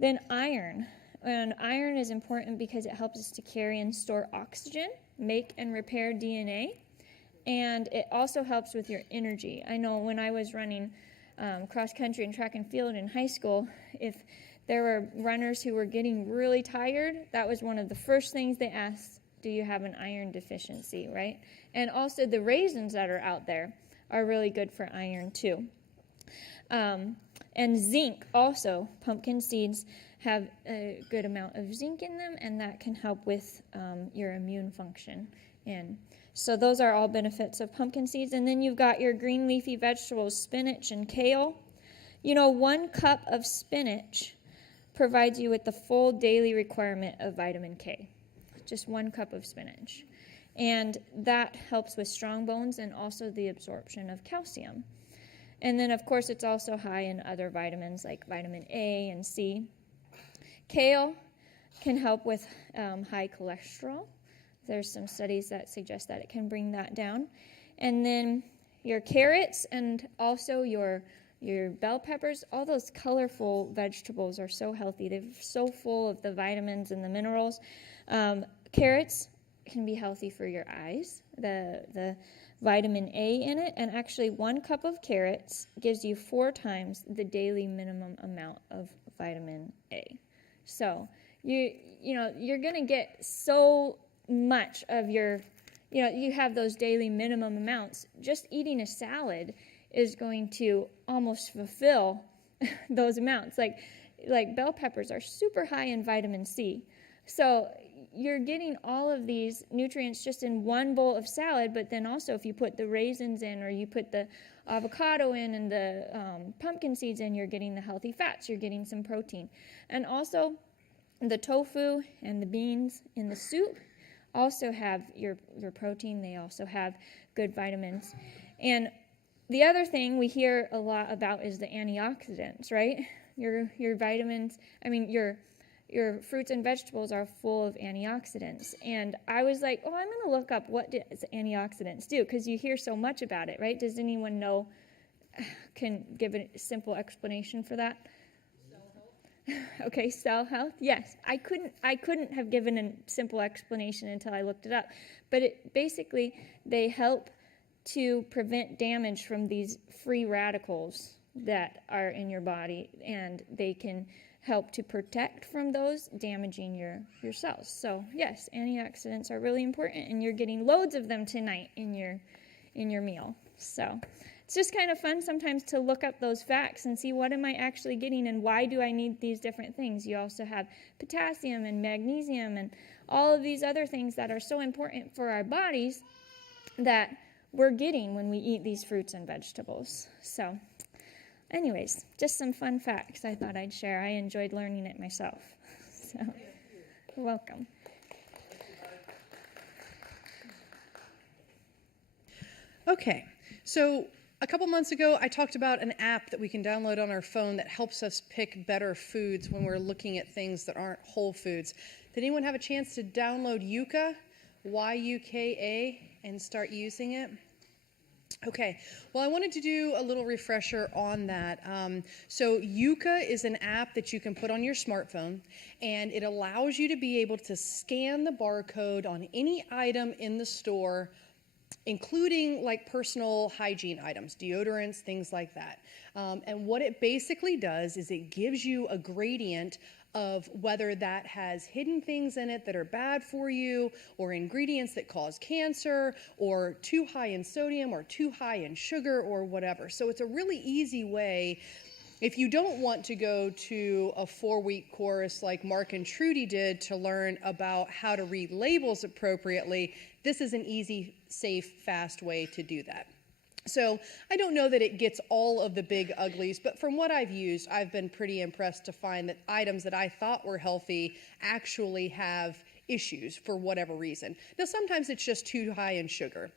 Then iron. And iron is important because it helps us to carry and store oxygen, make and repair DNA, and it also helps with your energy. I know when I was running cross country and track and field in high school, if there were runners who were getting really tired, that was one of the first things they asked do you have an iron deficiency, right? And also the raisins that are out there are really good for iron too. And zinc also, pumpkin seeds have a good amount of zinc in them, and that can help with your immune function. And so those are all benefits of pumpkin seeds. And then you've got your green leafy vegetables, spinach and kale. 1 cup of spinach provides you with the full daily requirement of vitamin K. Just 1 cup of spinach. And that helps with strong bones and also the absorption of calcium. And then, of course, it's also high in other vitamins like vitamin A and C. Kale can help with high cholesterol. There's some studies that suggest that it can bring that down. And then your carrots and also your bell peppers, all those colorful vegetables are so healthy. They're so full of the vitamins and the minerals. Carrots can be healthy for your eyes, the vitamin A in it, and actually 1 cup of carrots gives you 4 times the daily minimum amount of vitamin A. So you're going to get so much of your, you have those daily minimum amounts. Just eating a salad is going to almost fulfill those amounts. Like bell peppers are super high in vitamin C. So you're getting all of these nutrients just in one bowl of salad, but then also if you put the raisins in or you put the avocado in and the pumpkin seeds in, you're getting the healthy fats, you're getting some protein. And also the tofu and the beans in the soup also have your protein. They also have good vitamins. And the other thing we hear a lot about is the antioxidants, right? Your vitamins, your fruits and vegetables are full of antioxidants. And I was like, I'm going to look up what does antioxidants do, because you hear so much about it, right? Does anyone know, can give a simple explanation for that? Cell health. Okay, cell health. Yes, I couldn't have given a simple explanation until I looked it up. But basically, they help to prevent damage from these free radicals that are in your body, and they can help to protect from those damaging your cells. So yes, antioxidants are really important, and you're getting loads of them tonight in your meal. So it's just kind of fun sometimes to look up those facts and see what am I actually getting and why do I need these different things. You also have potassium and magnesium and all of these other things that are so important for our bodies that we're getting when we eat these fruits and vegetables. So anyways, just some fun facts I thought I'd share. I enjoyed learning it myself. So, you're welcome. Okay, so a couple months ago, I talked about an app that we can download on our phone that helps us pick better foods when we're looking at things that aren't whole foods. Did anyone have a chance to download Yuka, Y-U-K-A, and start using it? Okay, well, I wanted to do a little refresher on that. So Yuka is an app that you can put on your smartphone, and it allows you to be able to scan the barcode on any item in the store, including like personal hygiene items, deodorants, things like that. And what it basically does is it gives you a gradient of whether that has hidden things in it that are bad for you, or ingredients that cause cancer, or too high in sodium, or too high in sugar, or whatever. So it's a really easy way. If you don't want to go to a 4-week course like Mark and Trudy did to learn about how to read labels appropriately, this is an easy, safe, fast way to do that. So I don't know that it gets all of the big uglies, but from what I've used, I've been pretty impressed to find that items that I thought were healthy actually have issues for whatever reason. Now, sometimes it's just too high in sugar.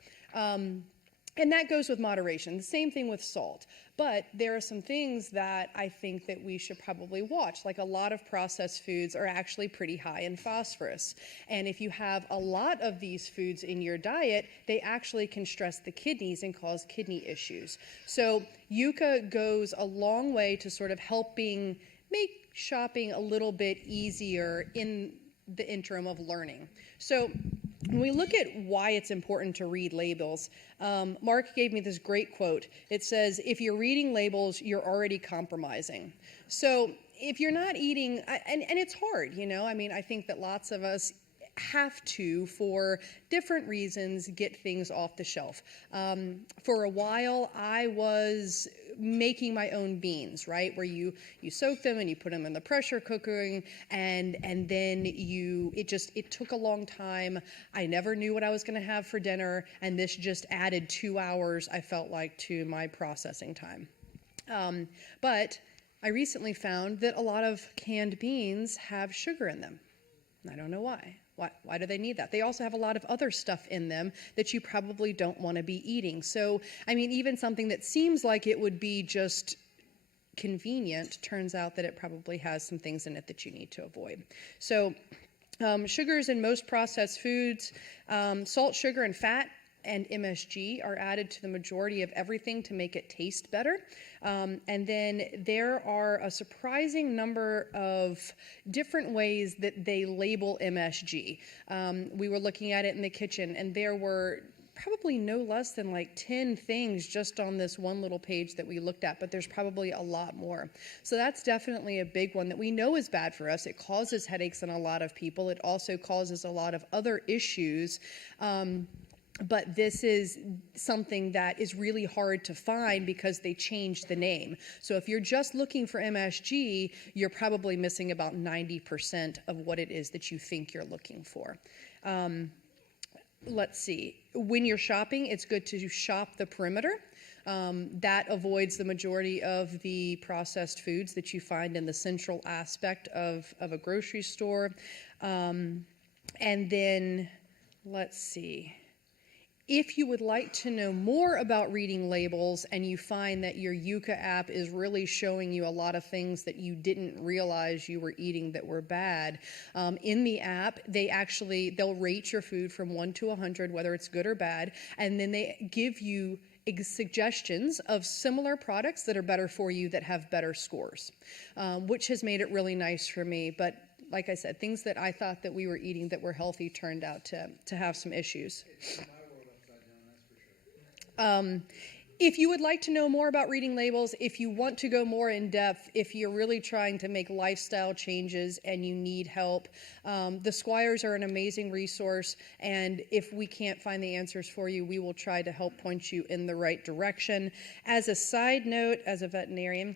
And that goes with moderation. The same thing with salt. But there are some things that I think that we should probably watch. Like a lot of processed foods are actually pretty high in phosphorus. And if you have a lot of these foods in your diet, they actually can stress the kidneys and cause kidney issues. So Yuka goes a long way to sort of helping make shopping a little bit easier in the interim of learning. So when we look at why it's important to read labels, Mark gave me this great quote. It says, if you're reading labels, you're already compromising. So if you're not eating, and it's hard, I think that lots of us have to, for different reasons, get things off the shelf. For a while, I was making my own beans, right? Where you soak them and you put them in the pressure cooker, and then it took a long time. I never knew what I was going to have for dinner, and this just added 2 hours, I felt like, to my processing time. But I recently found that a lot of canned beans have sugar in them. I don't know why. Why do they need that? They also have a lot of other stuff in them that you probably don't want to be eating. So, I mean, even something that seems like it would be just convenient turns out that it probably has some things in it that you need to avoid. So, sugars in most processed foods, salt, sugar, and fat and MSG are added to the majority of everything to make it taste better. And then there are a surprising number of different ways that they label MSG. We were looking at it in the kitchen, and there were probably no less than like 10 things just on this one little page that we looked at, but there's probably a lot more. So that's definitely a big one that we know is bad for us. It causes headaches in a lot of people. It also causes a lot of other issues. But this is something that is really hard to find because they changed the name. So if you're just looking for MSG, you're probably missing about 90% of what it is that you think you're looking for. Let's see. When you're shopping, it's good to shop the perimeter. That avoids the majority of the processed foods that you find in the central aspect of a grocery store. And then, let's see. If you would like to know more about reading labels and you find that your Yuka app is really showing you a lot of things that you didn't realize you were eating that were bad, in the app, they'll rate your food from 1 to 100, whether it's good or bad, and then they give you suggestions of similar products that are better for you that have better scores, which has made it really nice for me. But like I said, things that I thought that we were eating that were healthy turned out to have some issues. If you would like to know more about reading labels, if you want to go more in depth, if you're really trying to make lifestyle changes and you need help, the Squires are an amazing resource, and if we can't find the answers for you, we will try to help point you in the right direction. As a side note, as a veterinarian,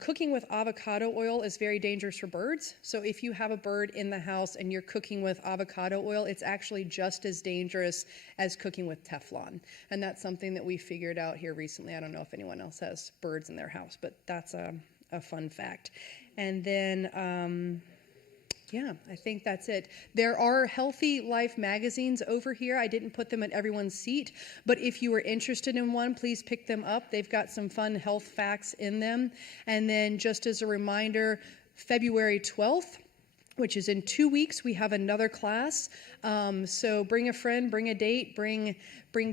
cooking with avocado oil is very dangerous for birds. So if you have a bird in the house and you're cooking with avocado oil, it's actually just as dangerous as cooking with Teflon. And that's something that we figured out here recently. I don't know if anyone else has birds in their house, but that's a fun fact. And then, yeah, I think that's it. There are Healthy Life magazines over here. I didn't put them at everyone's seat, but if you are interested in one, please pick them up. They've got some fun health facts in them. And then just as a reminder, February 12th, which is in 2 weeks, we have another class. So bring a friend, bring a date, bring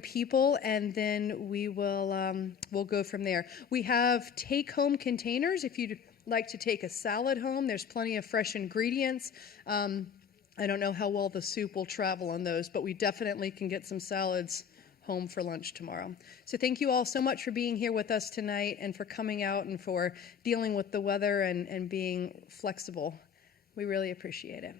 people, and then we'll go from there. We have take-home containers. If you'd like to take a salad home, there's plenty of fresh ingredients. I don't know how well the soup will travel on those, but we definitely can get some salads home for lunch tomorrow. So thank you all so much for being here with us tonight and for coming out and for dealing with the weather and being flexible. We really appreciate it.